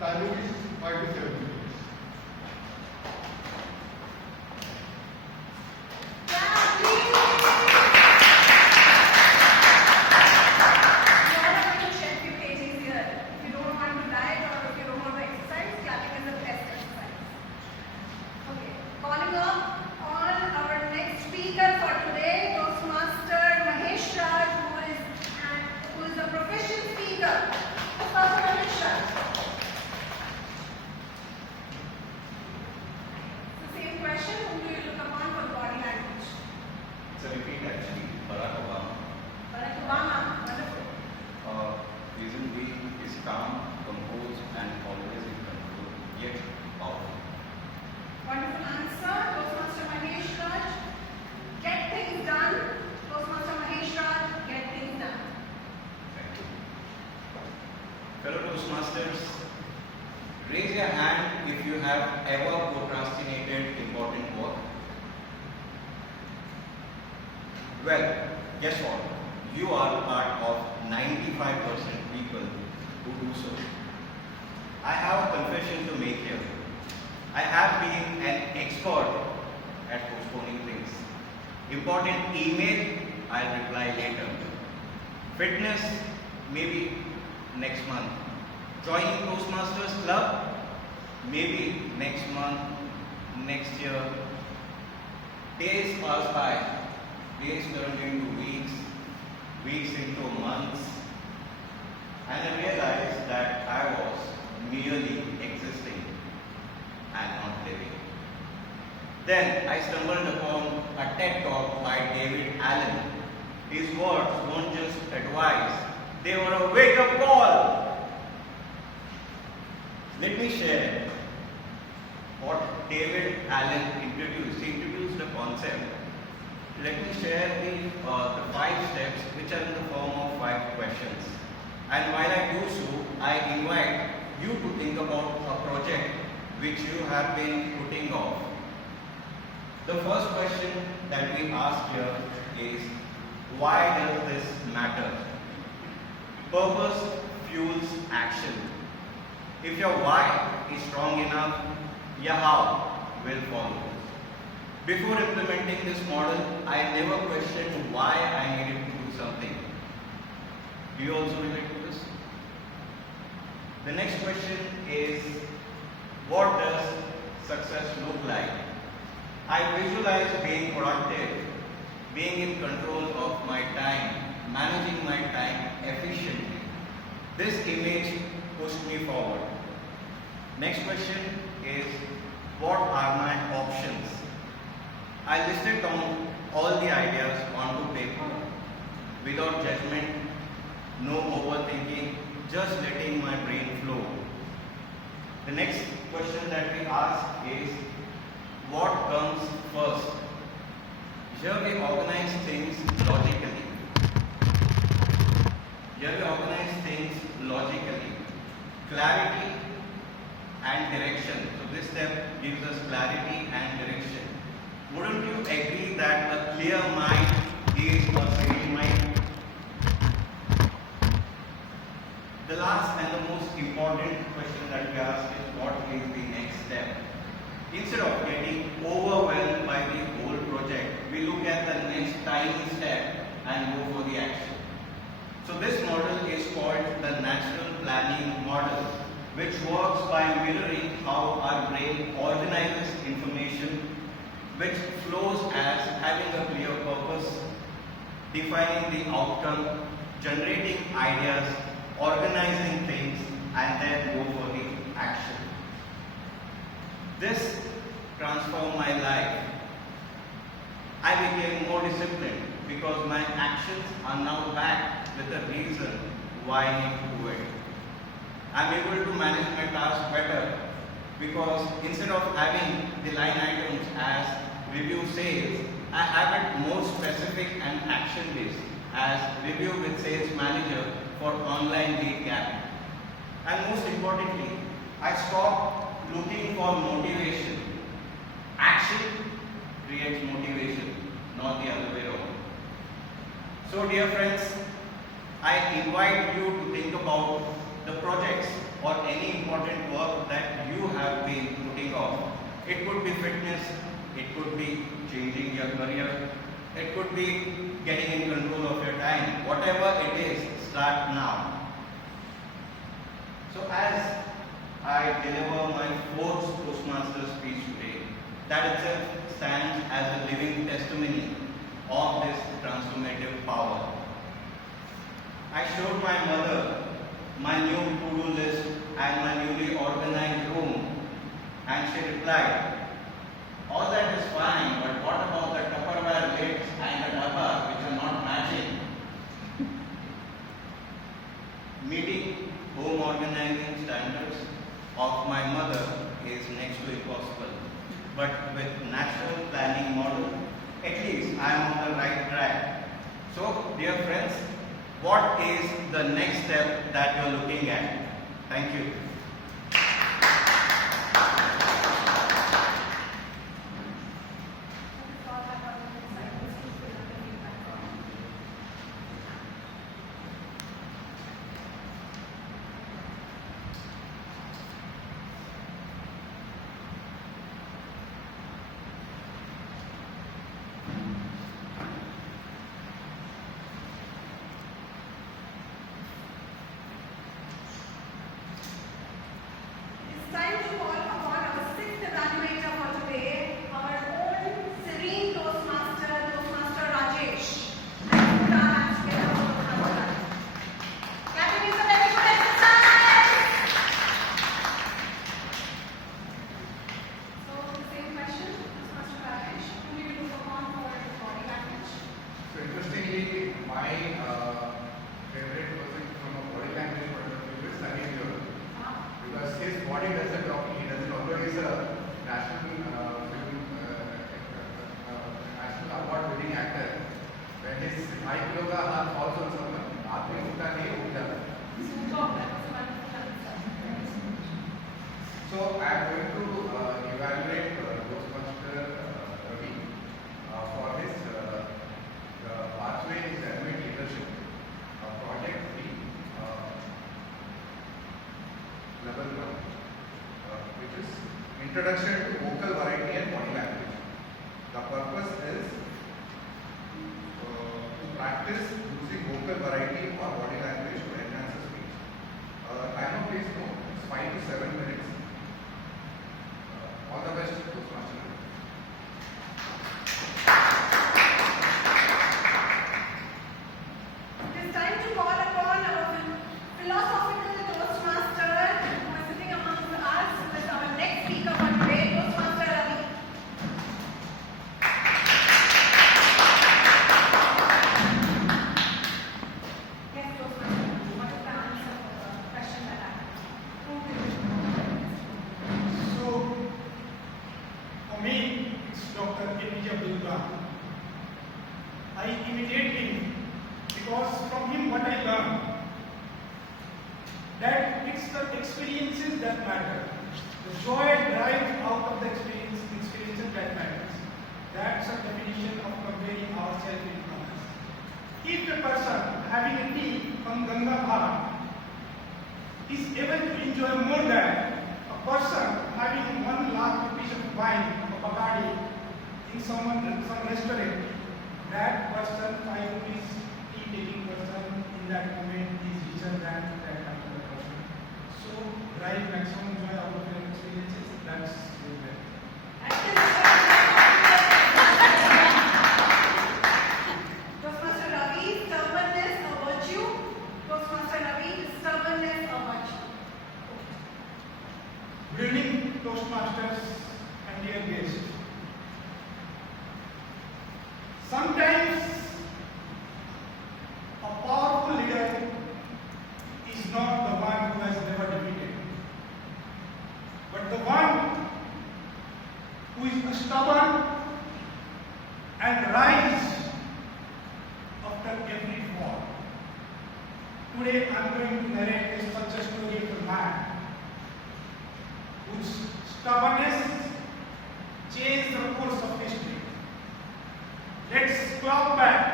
timing is 5 to 7 minutes. Clap, please. You all are going to shed few kgs here. If you don't want to diet or if you don't want to exercise, clapping is the best exercise. Okay, calling up on our next speaker for today, Toastmaster Mahesh Raj, who is a proficient speaker. Toastmaster Mahesh Raj. The same question, whom do you look upon for body language? It's a repeat actually. Barack Obama. Barack Obama, wonderful. Reason being is calm, composed, and always in control, yet powerful. Wonderful answer, Toastmaster Mahesh Raj. Get things done. Toastmaster Mahesh Raj, get things done. Thank you. Fellow Toastmasters, raise your hand if you have ever procrastinated important work. Well, guess what? You are part of 95% people who do so. I have a confession to make here. I have been an expert at postponing things. Important email, I'll reply later. Fitness, maybe next month. Joining Toastmasters Club, maybe next month, next year. Days pass by. Days turned into weeks, weeks into months. And I realized that I was merely existing and not living. Then I stumbled upon a TED talk by David Allen. His words weren't just advice, they were a wake-up call. Let me share what David Allen introduced. He introduced a concept. Let me share the 5 steps which are in the form of 5 questions. And while I do so, I invite you to think about a project which you have been putting off. The first question that we ask here is, why does this matter? Purpose fuels action. If your why is strong enough, your how will follow. Before implementing this model, I never questioned why I needed to do something. Do you also relate to this? The next question is, what does success look like? I visualize being productive, being in control of my time, managing my time efficiently. This image pushed me forward. Next question is, what are my options? I listed down all the ideas onto paper without judgment, no overthinking, just letting my brain flow. The next question that we ask is, what comes first? Here we organize things logically. Clarity and direction. So this step gives us clarity and direction. Wouldn't you agree that a clear mind is a sane mind? The last and the most important question that we ask is, what is the next step? Instead of getting overwhelmed by the whole project, we look at the next tiny step and go for the action. So this model is called the natural planning model, which works by mirroring how our brain organizes information, which flows as having a clear purpose, defining the outcome, generating ideas, organizing things, and then go for the action. This transformed my life. I became more disciplined because my actions are now backed with a reason why I need to do it. I'm able to manage my tasks better because instead of having the line items as review sales, I have it more specific and action based as review with sales manager for online lead gathering. And most importantly, I stopped looking for motivation. Action creates motivation, not the other way around. So dear friends, I invite you to think about the projects or any important work that you have been putting off. It could be fitness, it could be changing your career, it could be getting in control of your time. Whatever it is, start now. So as I deliver my fourth Toastmasters speech today, that itself stands as a living testimony of this transformative power. I showed my mother my new to-do list and my newly organized room, and she replied, "All that is fine, but what about the Tupperware lids and the dabba which are not matching?" Meeting home organizing standards of my mother is next to impossible. But with natural planning model, at least I am on the right track. So, dear friends, what is the next step that you are looking at? Thank you. It's time to call upon our sixth evaluator for today, our own serene Toastmaster, Toastmaster Rajesh. Let's put our hands together for Toastmaster. Clapping is a very good exercise. So, the same question, Toastmaster Rajesh. Who do you look upon for body language? So interestingly, my favorite person from a body language point of view is Agnel, because his body doesn't talk. He doesn't. Although he's a national award-winning actor, when his 5 kilo का हाथ falls on someone, हाथ में उठता नहीं, उठ जाता है. Superb, that was a wonderful answer. So I am going to evaluate Toastmaster Ravi for his pathway is dynamic leadership, project 3, level 1, which is introduction to vocal variety and body language. The purpose is to practice using vocal variety or body language to enhance the speech. Time of please know, it's 5 to 7 minutes. All the best, Toastmaster. It is time to call upon our philosophical Toastmaster who is sitting amongst us with our next speaker for today, Toastmaster Ravi. Yes, Toastmaster, what is the answer for the question that I have? Who will you call? So, for me, it's Dr. APJ Abdul Kalam. I imitate him because from him what I learned, that it's the experiences that matter. The joy derived out of the experiences that matters. That's a definition of comparing ourselves with others. If a person having a tea from Ganga Ghat is able to enjoy more than a person having 1 lakh rupees of wine of a Bacardi in some restaurant, that person, 5 rupees tea taking person in that moment is richer than that particular person. So drive maximum joy out of your experiences. That's good. Toastmaster Ravi, stubbornness a virtue. Toastmaster Ravi, stubbornness a virtue. Good evening, Toastmasters and dear guests. Sometimes a powerful leader is not the one who has never defeated, but the one who is stubborn and rise after every fall. Today I am going to narrate such a story of a man whose stubbornness changed the course of history. Let's clock back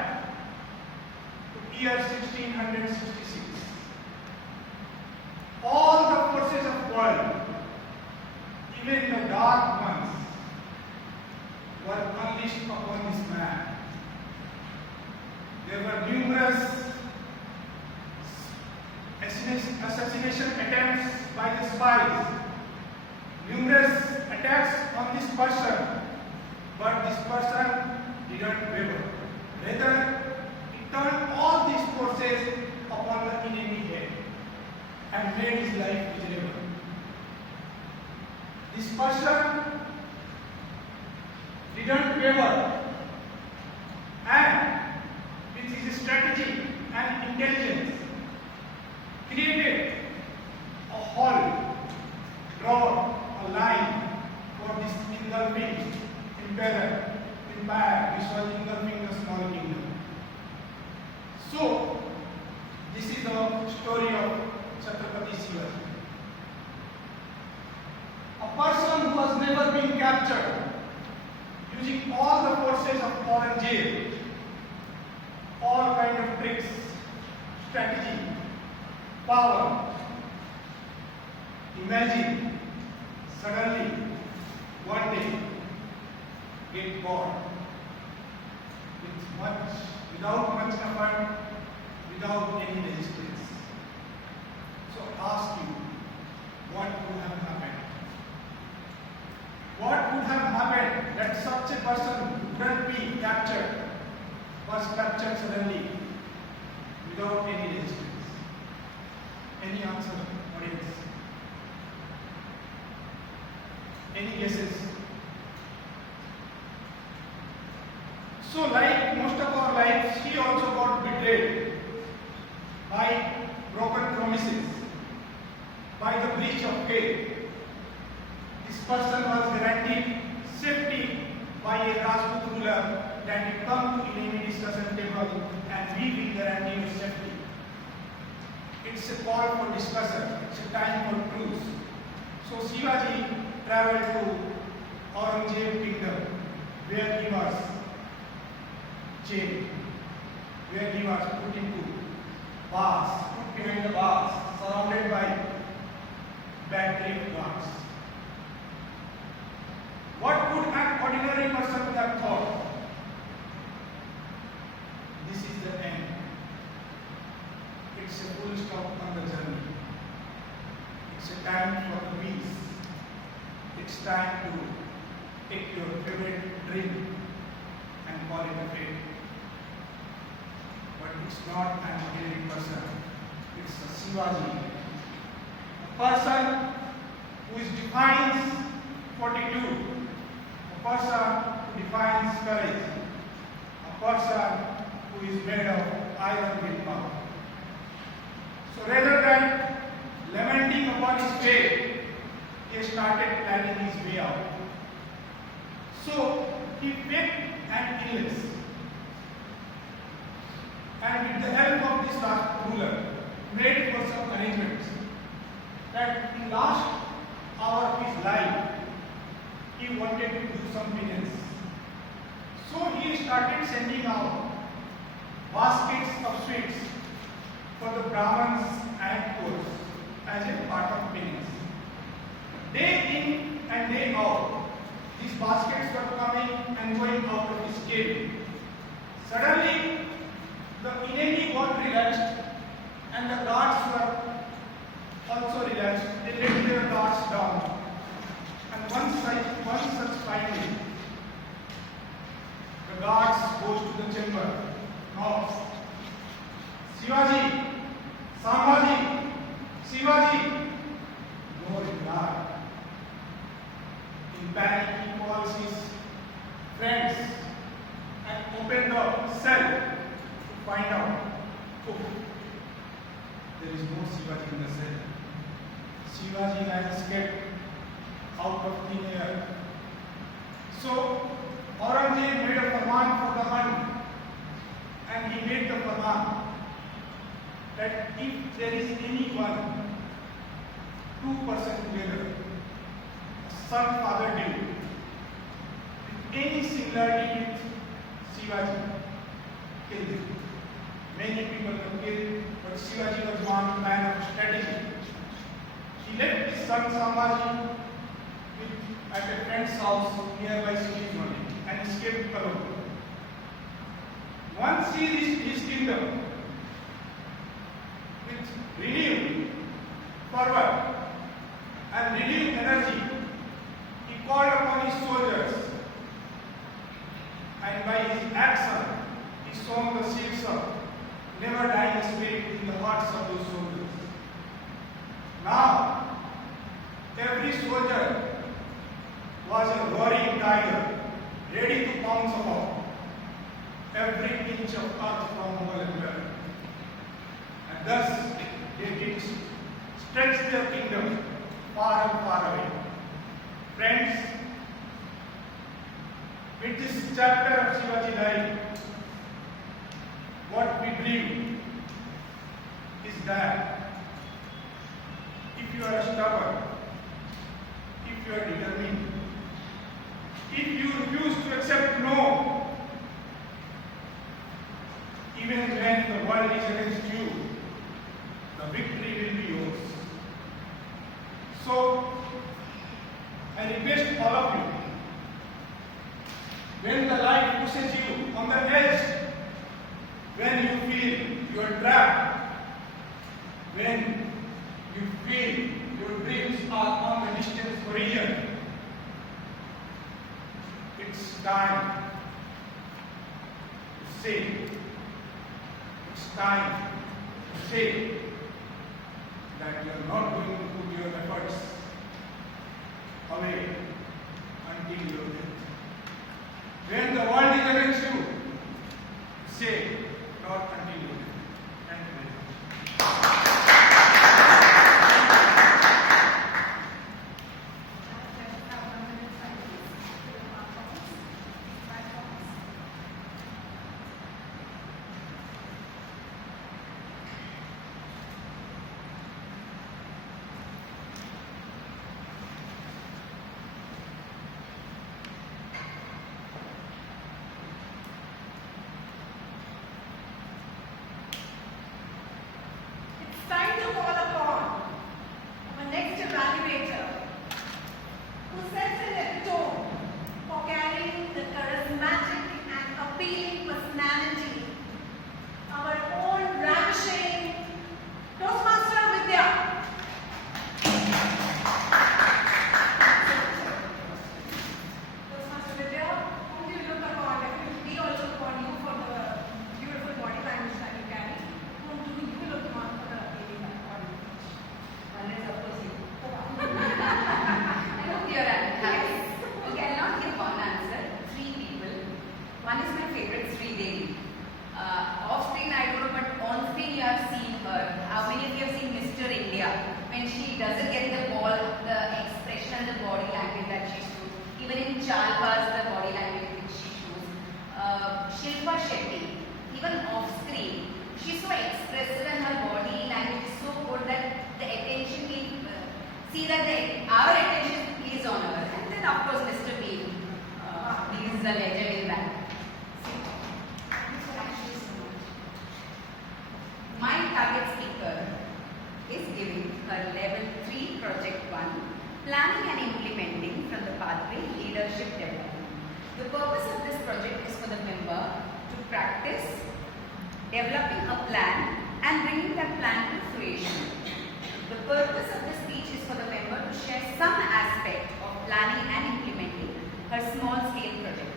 to year 1666. upon this man. There were numerous assassination attempts by the spies, numerous attacks on this person, but this person didn't waver. Rather, he turned all these forces upon the enemy head and made his life miserable. This person didn't waver, and with his strategy and intelligence created a hole, drawn a line for this engulfing empire which was engulfing the small kingdom. So, this is the story of Chhatrapati Shivaji. A person who has never been captured, using all the forces of Aurangzeb, all kind of tricks, strategy, power. Imagine suddenly one day get bored without much effort, without any resistance. So ask you, what would have happened? What would have happened that such a person who couldn't be captured was captured suddenly without any resistance? Any answer, audience? Any guesses? So, like most of our lives, he also got betrayed by broken promises, by the breach of faith. This person was guaranteed safety by a Rajput ruler that you come to enemy discussion table and we will guarantee you safety. It's a call for discussion, it's a time for truce. So Shivaji traveled to Aurangzeb kingdom where he was chained, where he was put into bars, put behind the bars, surrounded by battery of guards. What would an ordinary person have thought? This is the end. It's a full stop on the journey. It's a time for the peace. It's time to take your favorite drink and call it a fate. But it's not an ordinary person. It's a Shivaji. A person who defines fortitude. A person who defines courage. A person who is made of iron willpower. So rather than lamenting upon his fate, he started planning his way out. So he faked an illness, and with the help of this last ruler, made for some arrangements that in last hour of his life, he wanted to do some penance. So he started sending out baskets of sweets for the Brahmins and poor as a part of penance. Day in and day out, these baskets were coming and going out of his cave. Suddenly, the enemy got relaxed and the guards were also relaxed. They let their guards down. And one such finding, the guards goes to the chamber, knocks. Shivaji, Sambhaji, Shivaji, no reply. In panic, he calls his friends and opens the cell to find out. Oh, there is no Shivaji in the cell. Shivaji has escaped out of thin air. So Aurangzeb made a command for the hunt, and he made the command that if there is anyone, 2% together, son father due, with any similarity with Shivaji, kill them. Many people were killed, but Shivaji was one man of strategy. He left his son Sambhaji at a friend's house nearby Srinagar. and escaped alone. Once he reached his kingdom with renewed fervor and renewed energy, he called upon his soldiers, and by his action, he sown the seeds of never dying spirit in the hearts of those soldiers. Now, every soldier was a roaring tiger, ready to pounce upon every inch of earth from whole and well. And thus, they did stretch their kingdom far and far away. Friends, with this chapter of Shivaji life, what we believe is that if you are stubborn, if you are determined, if you refuse to accept no, even when the world is against you, the victory will be yours. So, I request all of you, when the life pushes you on the edge, when you feel you are trapped, when you feel your dreams are on the distant horizon, it's time to say, it's time to say that you are not going to put your efforts away until your death. When the world is against you, say, not until your death. Thank you very much. It's time to call upon our next evaluator, who sets an epitome for carrying the charismatic and appealing personality, our own ravishing Toastmaster Vidya. Toastmaster Vidya, whom do you look upon? We all look upon you for the beautiful body language that you carry. Whom do you look upon for the appealing body language? One is of course you. I hope you are happy. Okay, I'll not give one answer. 3 people. One is my favorite, Sri Devi. Off screen I don't know, but on screen you have seen her. How many of you have seen Mr. India? When she doesn't get the ball, the expression and the body language that she shows. Even in Chalbaz, the body language which she shows. Shilpa Shetty, even off screen, she's so expressive and her body language is so good that the attention we see that our attention is on her. And then of course Mr. Bean, he is a legend in that. My target speaker is giving her level 3 project 1, planning and implementing from the pathway leadership development. The purpose of this project is for the member to practice developing a plan and bringing that plan to fruition. The purpose of this speech is for the member to share some aspect of planning and implementing her small scale project.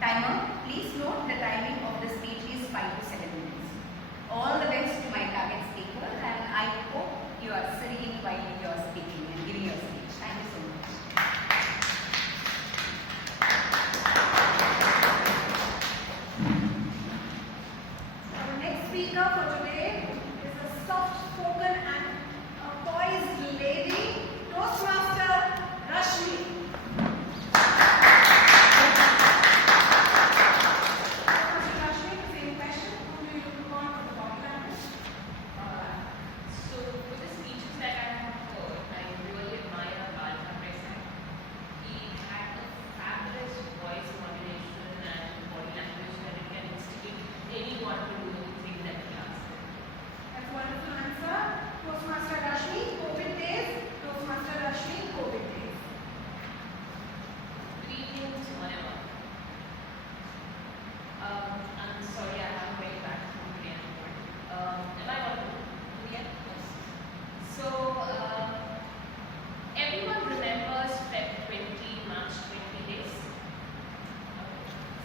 Timer, please note the timing of the speech is 5 to 7 minutes. All the best to my target speaker, and I hope you are serene while you are speaking and giving your speech. Thank you so much. Our next speaker for today is a soft-spoken and a poised lady, Toastmaster Rashmi. Toastmaster Rashmi, the same question. Who do you look upon for the body language? So, with the speeches that I have heard, I really admire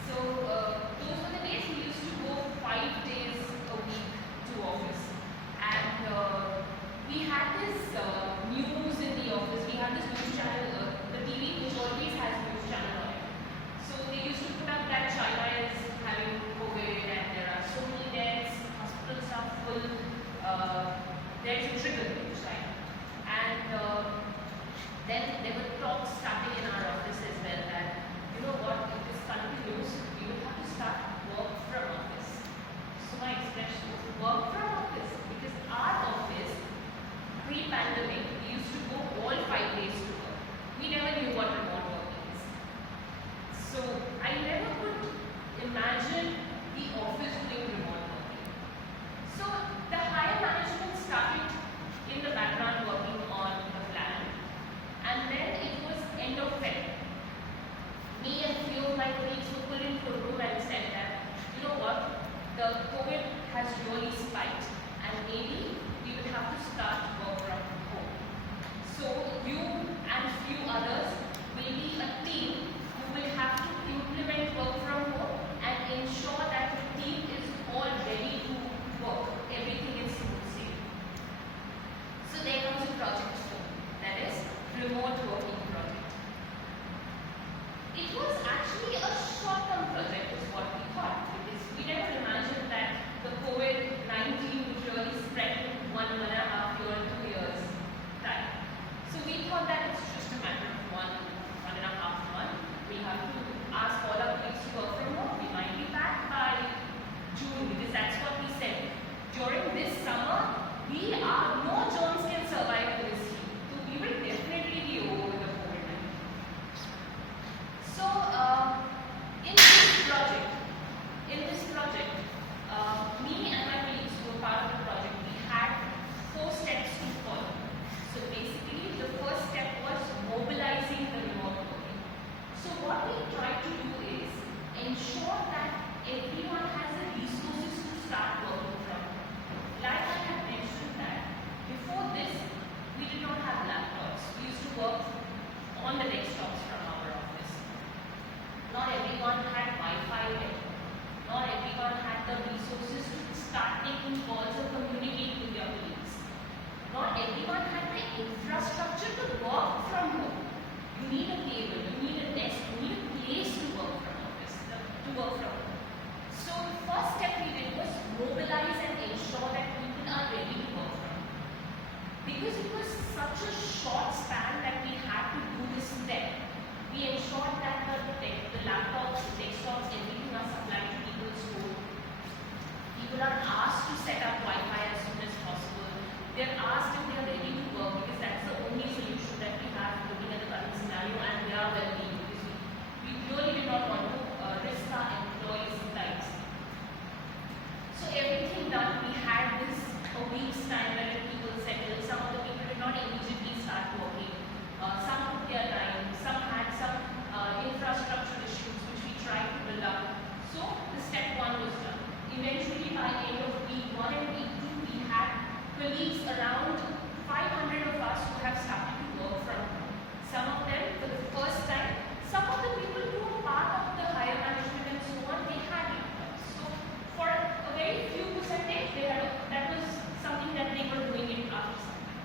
So those were the days we used to go 5 days a week to office. And we had this news in the office. We had this news channel, the TV, which always has news channel on it. So they used to put up that China is having COVID and there are so many deaths, hospitals are full, there's a trickle news, right? And then there were talks starting in our office as well that, you know what, if this continues, we will have to start work from office. So my expression is work from office, because our office, pre-pandemic, we used to go all 5 days to work. We never knew what remote working is. So I never could imagine the office doing remote working. So the higher management started in the background working on a plan, and then it was end of Feb. Me and few of my colleagues were pulled into a room and said that, you know what, the COVID has really spiked and maybe we will have to start work from home. So you and few others will be a team who will have to implement work from home and ensure that the team is all ready to work. Everything is smooth sailing. So there comes a project 4, that is remote working project. It was actually a short-term project is what we thought, because we never imagined that the COVID-19 would really spread in 1.5 years, 2 years time. So we thought that it's just a matter of 1.5 months. We have to ask all our colleagues to work from home. We might be back by June, because that's what we said. During this summer, no germs can survive in this team. So we will definitely be over with the COVID-19. So in this project, me and my colleagues who were part of the project, we had 4 steps to follow. So basically, the first step was mobilizing the remote working. So what we tried to do is ensure that everyone has the resources to start working from. Like I had mentioned that before this, we did not have laptops. We used to work on the desktops from our office. Not everyone had Wi-Fi yet. Not everyone had the resources to start taking calls or communicate with their colleagues. Not everyone had the infrastructure to work from home. You need a table, you need a desk, you need a place to work from office, to work from home. So the first step we did was mobilize and ensure that people are ready to work from home. Because it was such a short span that we had to do this step, we ensured that the laptops, the desktops, everything are supplied to people's home. People are asked to set up Wi-Fi as soon as possible. They are asked if they are ready to work, because that's the only solution that we have looking at the current scenario, and they are well-being, because we really did not want to risk our employees' lives. So everything done, we had this a week's time where people settled. Some of the people did not immediately start working. Some took their time. Some had some infrastructure issues which we tried to build up. So the step 1 was done. Eventually, by end of week 1 and week 2, we had colleagues around 500 of us who have started to work from home. Some of them for the first time. Some of the people who were part of the higher management and so on, they had laptops. So for a very few percentage, that was something that they were doing it after some time.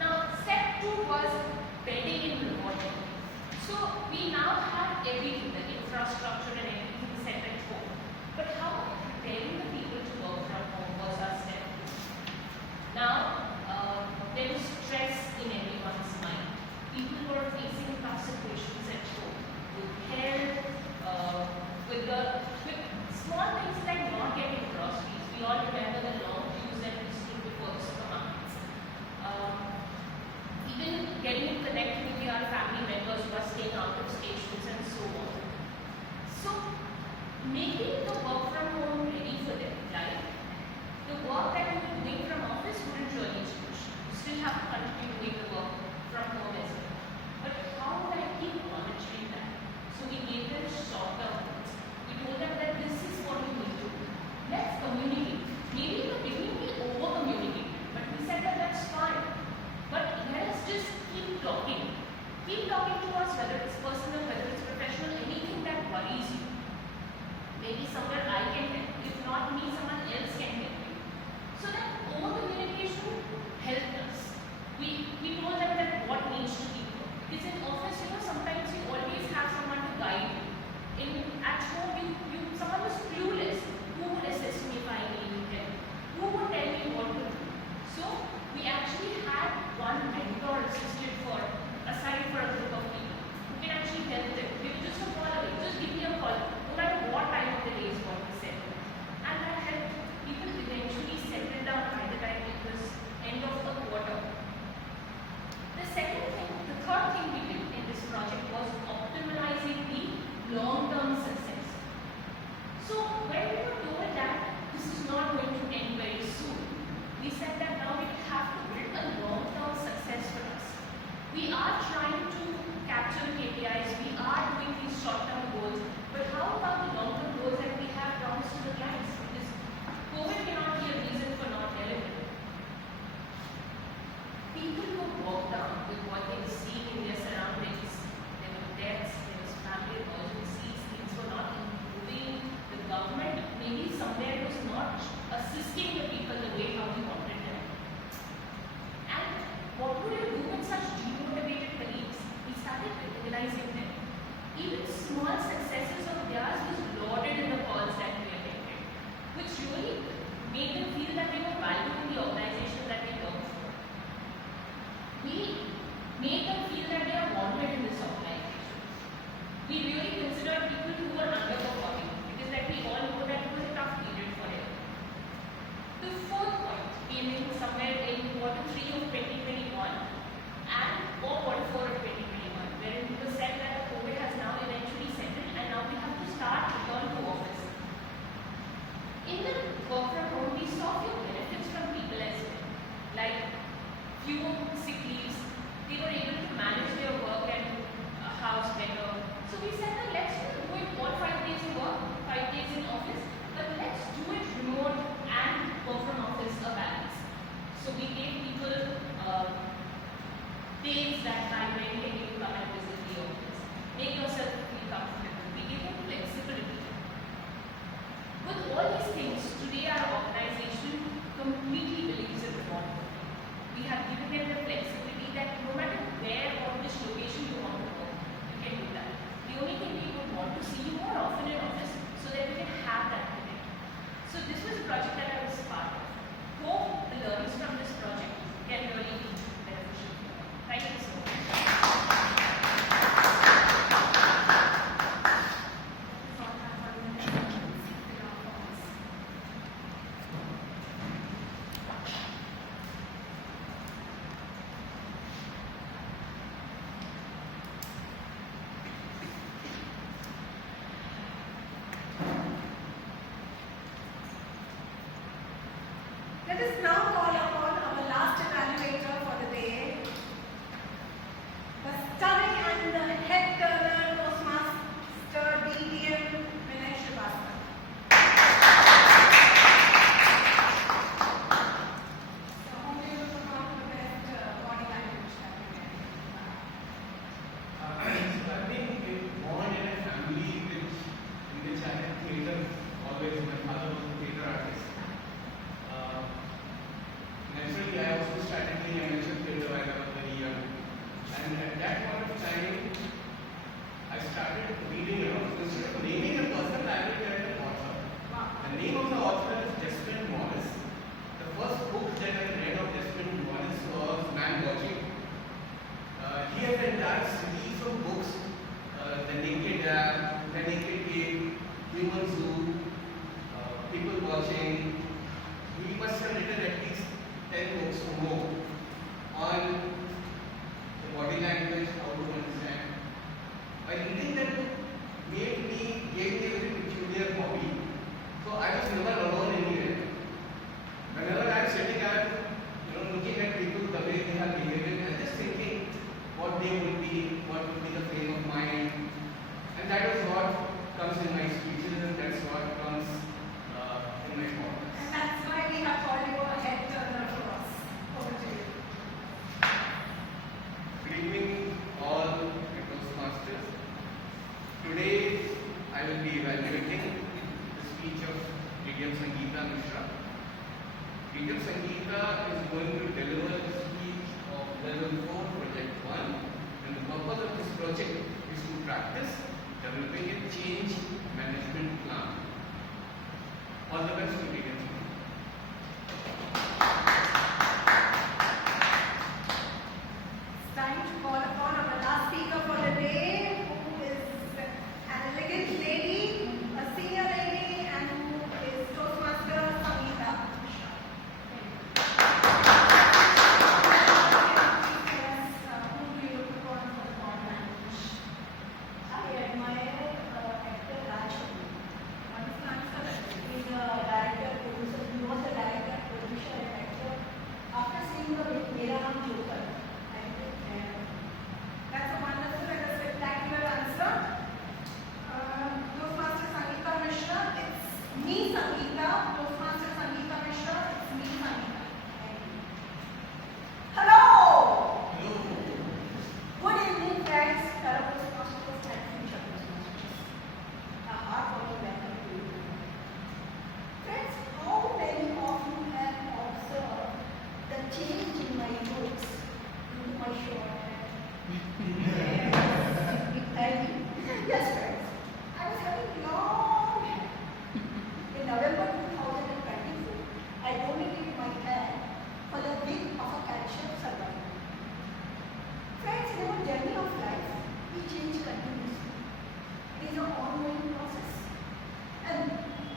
Now, step 2 was bedding in remote working. So we now have everything, the infrastructure and everything set at home. But how preparing the people to work from home was our step 2. Now, there was stress in everyone's mind. People were facing tough situations at home, with health, with small things like not getting groceries. We all remember the long queues that we stood before the supermarkets. Even getting connected with our family members who are staying out of stations and so on. So, making the work from home ready for them, right? The work that you were doing from office wouldn't really change. You still have to continue doing the work from home as well. But how would I keep monitoring that? So we gave them short-term goals. We told them that this is what you need to do. Let's communicate. Maybe in the beginning we over-communicated, but we said that that's fine. But let us just keep talking. Keep talking to us, whether it's personal, whether it's professional, anything that worries someone was clueless, who would assist me if I needed help? Who would tell me what to do? So we actually had one mentor assisted aside for a group of people who can actually help them. They were just a call away. Just give me a call, no matter what time of the day is what we said. And that helped people eventually settle down by the time it was end of the quarter. The third thing we did in this project was optimizing the long-term success. So when we were told that this is not going to end very soon, we said that now we have to build a long-term success for us. We are trying to capture KPIs, we are doing these short-term goals, but how about the long-term goals that we have promised to the clients? Because COVID cannot be a reason for not delivering. People were walked down with what they were seeing in their surroundings. There were deaths, there was family emergencies, things were not improving. The government maybe somewhere was not assisting the people the way how we wanted them. And what would you do with such demotivated colleagues? We started recognizing them. Even small successes of theirs was lauded in the calls that we attended, which really made them feel that they were valued in the organization that they worked for. We made them feel that they are wanted in this organization. We really considered people who were underperforming because that we all know that it was a tough period for them. The fourth point came in somewhere in quarter 3 of 2021 and or quarter 4 of 2021, wherein it was said that the COVID has now eventually settled and now we have to start return to office. In the work from home, we saw few benefits from people as well, like fewer sick leaves. They were able to manage their work and house better. So we said that let's not do it all 5 days in work, 5 days in office, but let's do it remote and work from office a balance. So we gave people days that time when can you come and visit the office. Make yourself feel comfortable. We gave them flexibility. With all these things, today our organization completely believes in remote work. We have given them the flexibility that no matter where or which location you want to work, you can do that. The only thing we would want to see you more often in office so that we can have that connect. So this was a project that I was part of. Hope the learnings from this project can really be beneficial. Thank you so much. Let us now call upon our last evaluator for the day, the stunning and the head turner Toastmaster DTM Vinay Srivastava. So, whom do you look upon for the best body language that we can? I think it born in a family in which I had theatre always. My father was a theatre artist. Naturally, I also started playing amateur theatre when I was very young. And at that point of time, I started reading around. Instead of naming a person, I would get an author. The name of the author is Desmond Morris. The first book that I read of Desmond Morris was Man Watching. He has an entire series of books, The Naked Lamb, The Naked Cave, Human Zoo, People Watching. He must have written at least 10 books or more on the body language, how to understand. By reading that book made me All the best to Indian school. It's time to call upon our last speaker for the day, who is an elegant lady, a senior lady, and who is Toastmaster Sangeeta. Yes, who do you look upon for the Part-1? I admire actor Raj. Wonderful answer. He's a director, producer. He was a director, producer, and actor. After seeing the Mera Naam Joker, I think that's a wonderful and a spectacular answer. Toastmaster Sangeeta Mishra, it's me Sangeeta. Toastmaster Sangeeta Mishra, it's me Sangeeta. Thank you. Hello! Good evening, friends, fellow Toastmasters and future Toastmasters. A heartwarming welcome to you. Friends, how many of you have observed the change in my looks due to my short hair? Thank you. Yes, friends. I was having long hair. In November 2024, I donated my hair for the wig of a cancer survivor. Friends, in our journey of life, we change continuously. It is an ongoing process. And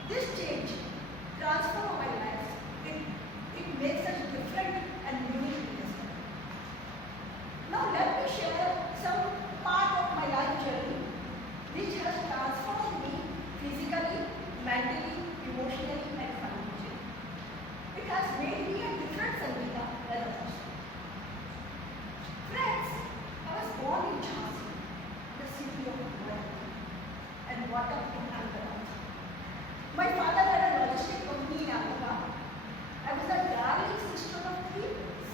this change transforms our lives. It makes us different and unique in this world. Now let me share some part of my life journey which has transformed me physically, mentally, emotionally, and financially. It has made me a different Sangeeta as a person. Friends, I was born in Jhansi, the city of royalty, and brought up in Ahmedabad. My father had a logistic company in Ahmedabad. I was the darling sister of 3 boys.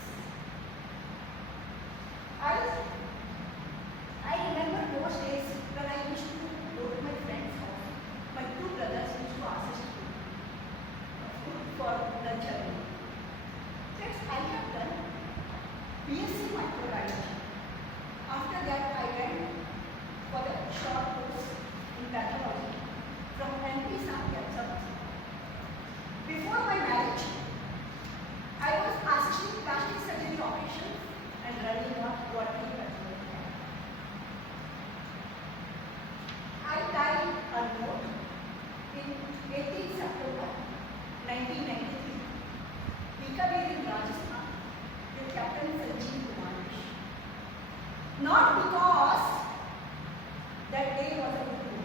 I remember those days when I used to go to my friend's house. My 2 brothers used to ask us to food for lunch alone. Since I have done BSc microbiology. After that, I went for the short course in pathology from NP Sankhyat. Before my marriage, I was assisting plastic surgery operations and running a quarterly pathology lab. I died unmoved in 18 September 1993, Bikaner in Rajasthan, with Captain Sanjeev Kumar. Not because that day was a good day.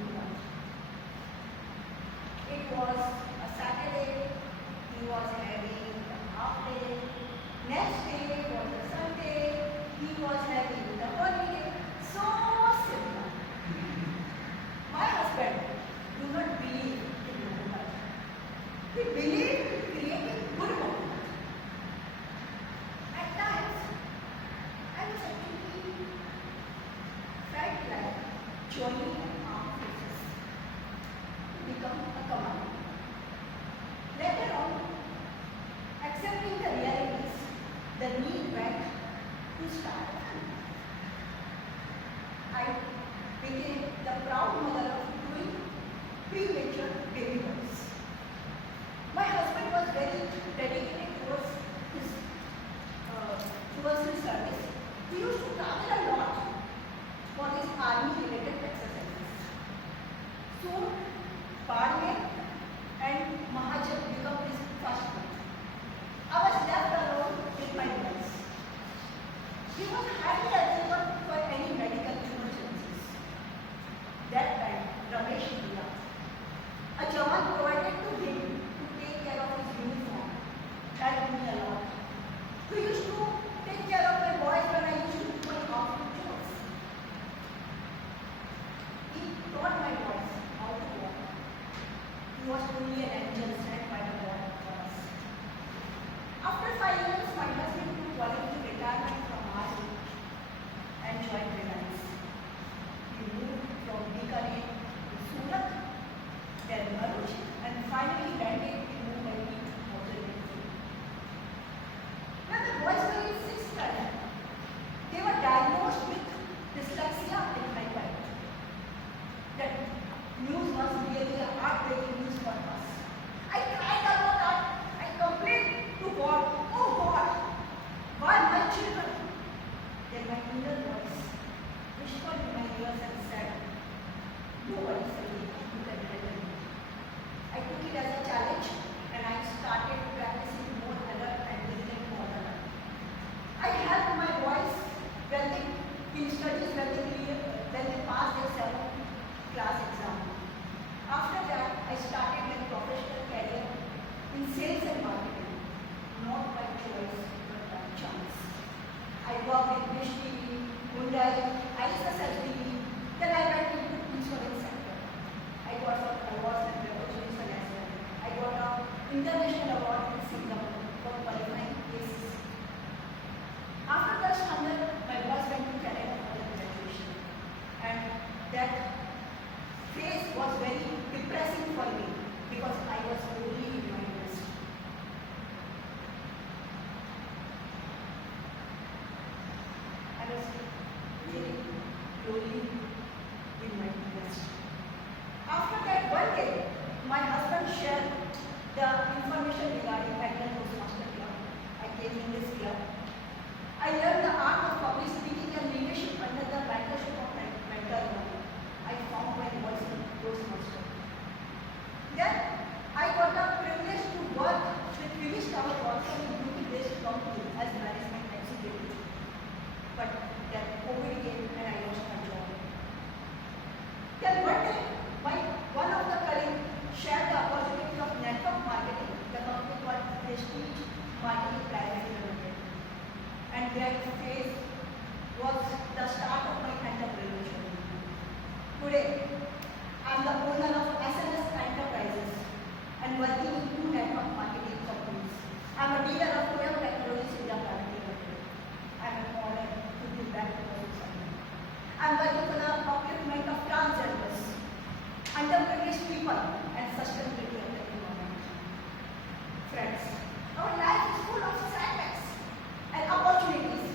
It was a Saturday, he was having a half day. Next day was a Sunday, he was having the holiday. So simple. My husband do not believe in Mohammed. He believed in creating good Mohammed. At times, I was actually felt like joining an armed forces to become a commander. Later on, accepting the realities, the need went to start a family. I became the proud mother of 2 premature baby boys. My husband was very dedicated towards his service. He used to travel a lot for his army-related exercises. Soon, Part-1 and Mahajan become his first book. I was left alone with my boys. He was highly eligible for any medical emergencies. That time, Ramesh Mira, a Jawan provided to him to take care of his uniform, helped me a lot. He used to take care of my boys when I used to do my household chores. He taught my boys how to walk. He was truly an angel sent by the Lord for us. After 5 years, my husband took voluntary retirement from army and joined Reliance. He moved from Bikaner to Surat, then Bharuch, and finally landed in Mumbai in 2003. When the boys were in 6th standard, they were diagnosed with dyslexia and hyperactivity. That news was really a heartbreaking news for us. I in sales and marketing, not by choice but by chance. I worked in Dish TV, Hyundai, ISS LTV, then I went into the insurance sector. I got some awards and recognition as well. I got an international award in Singapore for qualifying cases. After that, my boss went to Canada for the graduation. And that phase was very depressing for me because I was only in my industry. I was really lonely in my industry. After that, one day, my husband shared the information regarding Agnel Toastmasters Club. I came in this club. I learned the art of public speaking and leadership under the mentorship of mentor. I found my voice in Toastmaster. Then I got the privilege to work with finished our work from a UK-based company as management executive. But then COVID came and I lost my job. Then one day, one of the colleagues shared the opportunity of network marketing, the company called Prestige Marketing Private Limited. And that phase was the start of my entrepreneurial journey. Today, I am the owner of SNS Enterprises and working in 2 network marketing companies. I am a dealer of Toyota Technologies India Private Limited. I am honored to give back to the society. I am working for the upliftment of transgenders, underprivileged people, and sustainability of the environment. Friends, our life is full of setbacks and opportunities.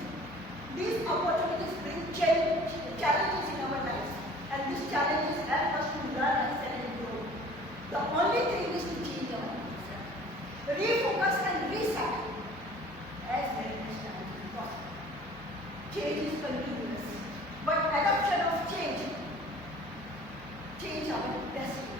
These opportunities bring challenges in our lives, and these challenges help us to learn, excel, and grow. The only thing is to change our mindset, refocus and reset as many times as possible. Change is continuous, but adoption of change our destiny.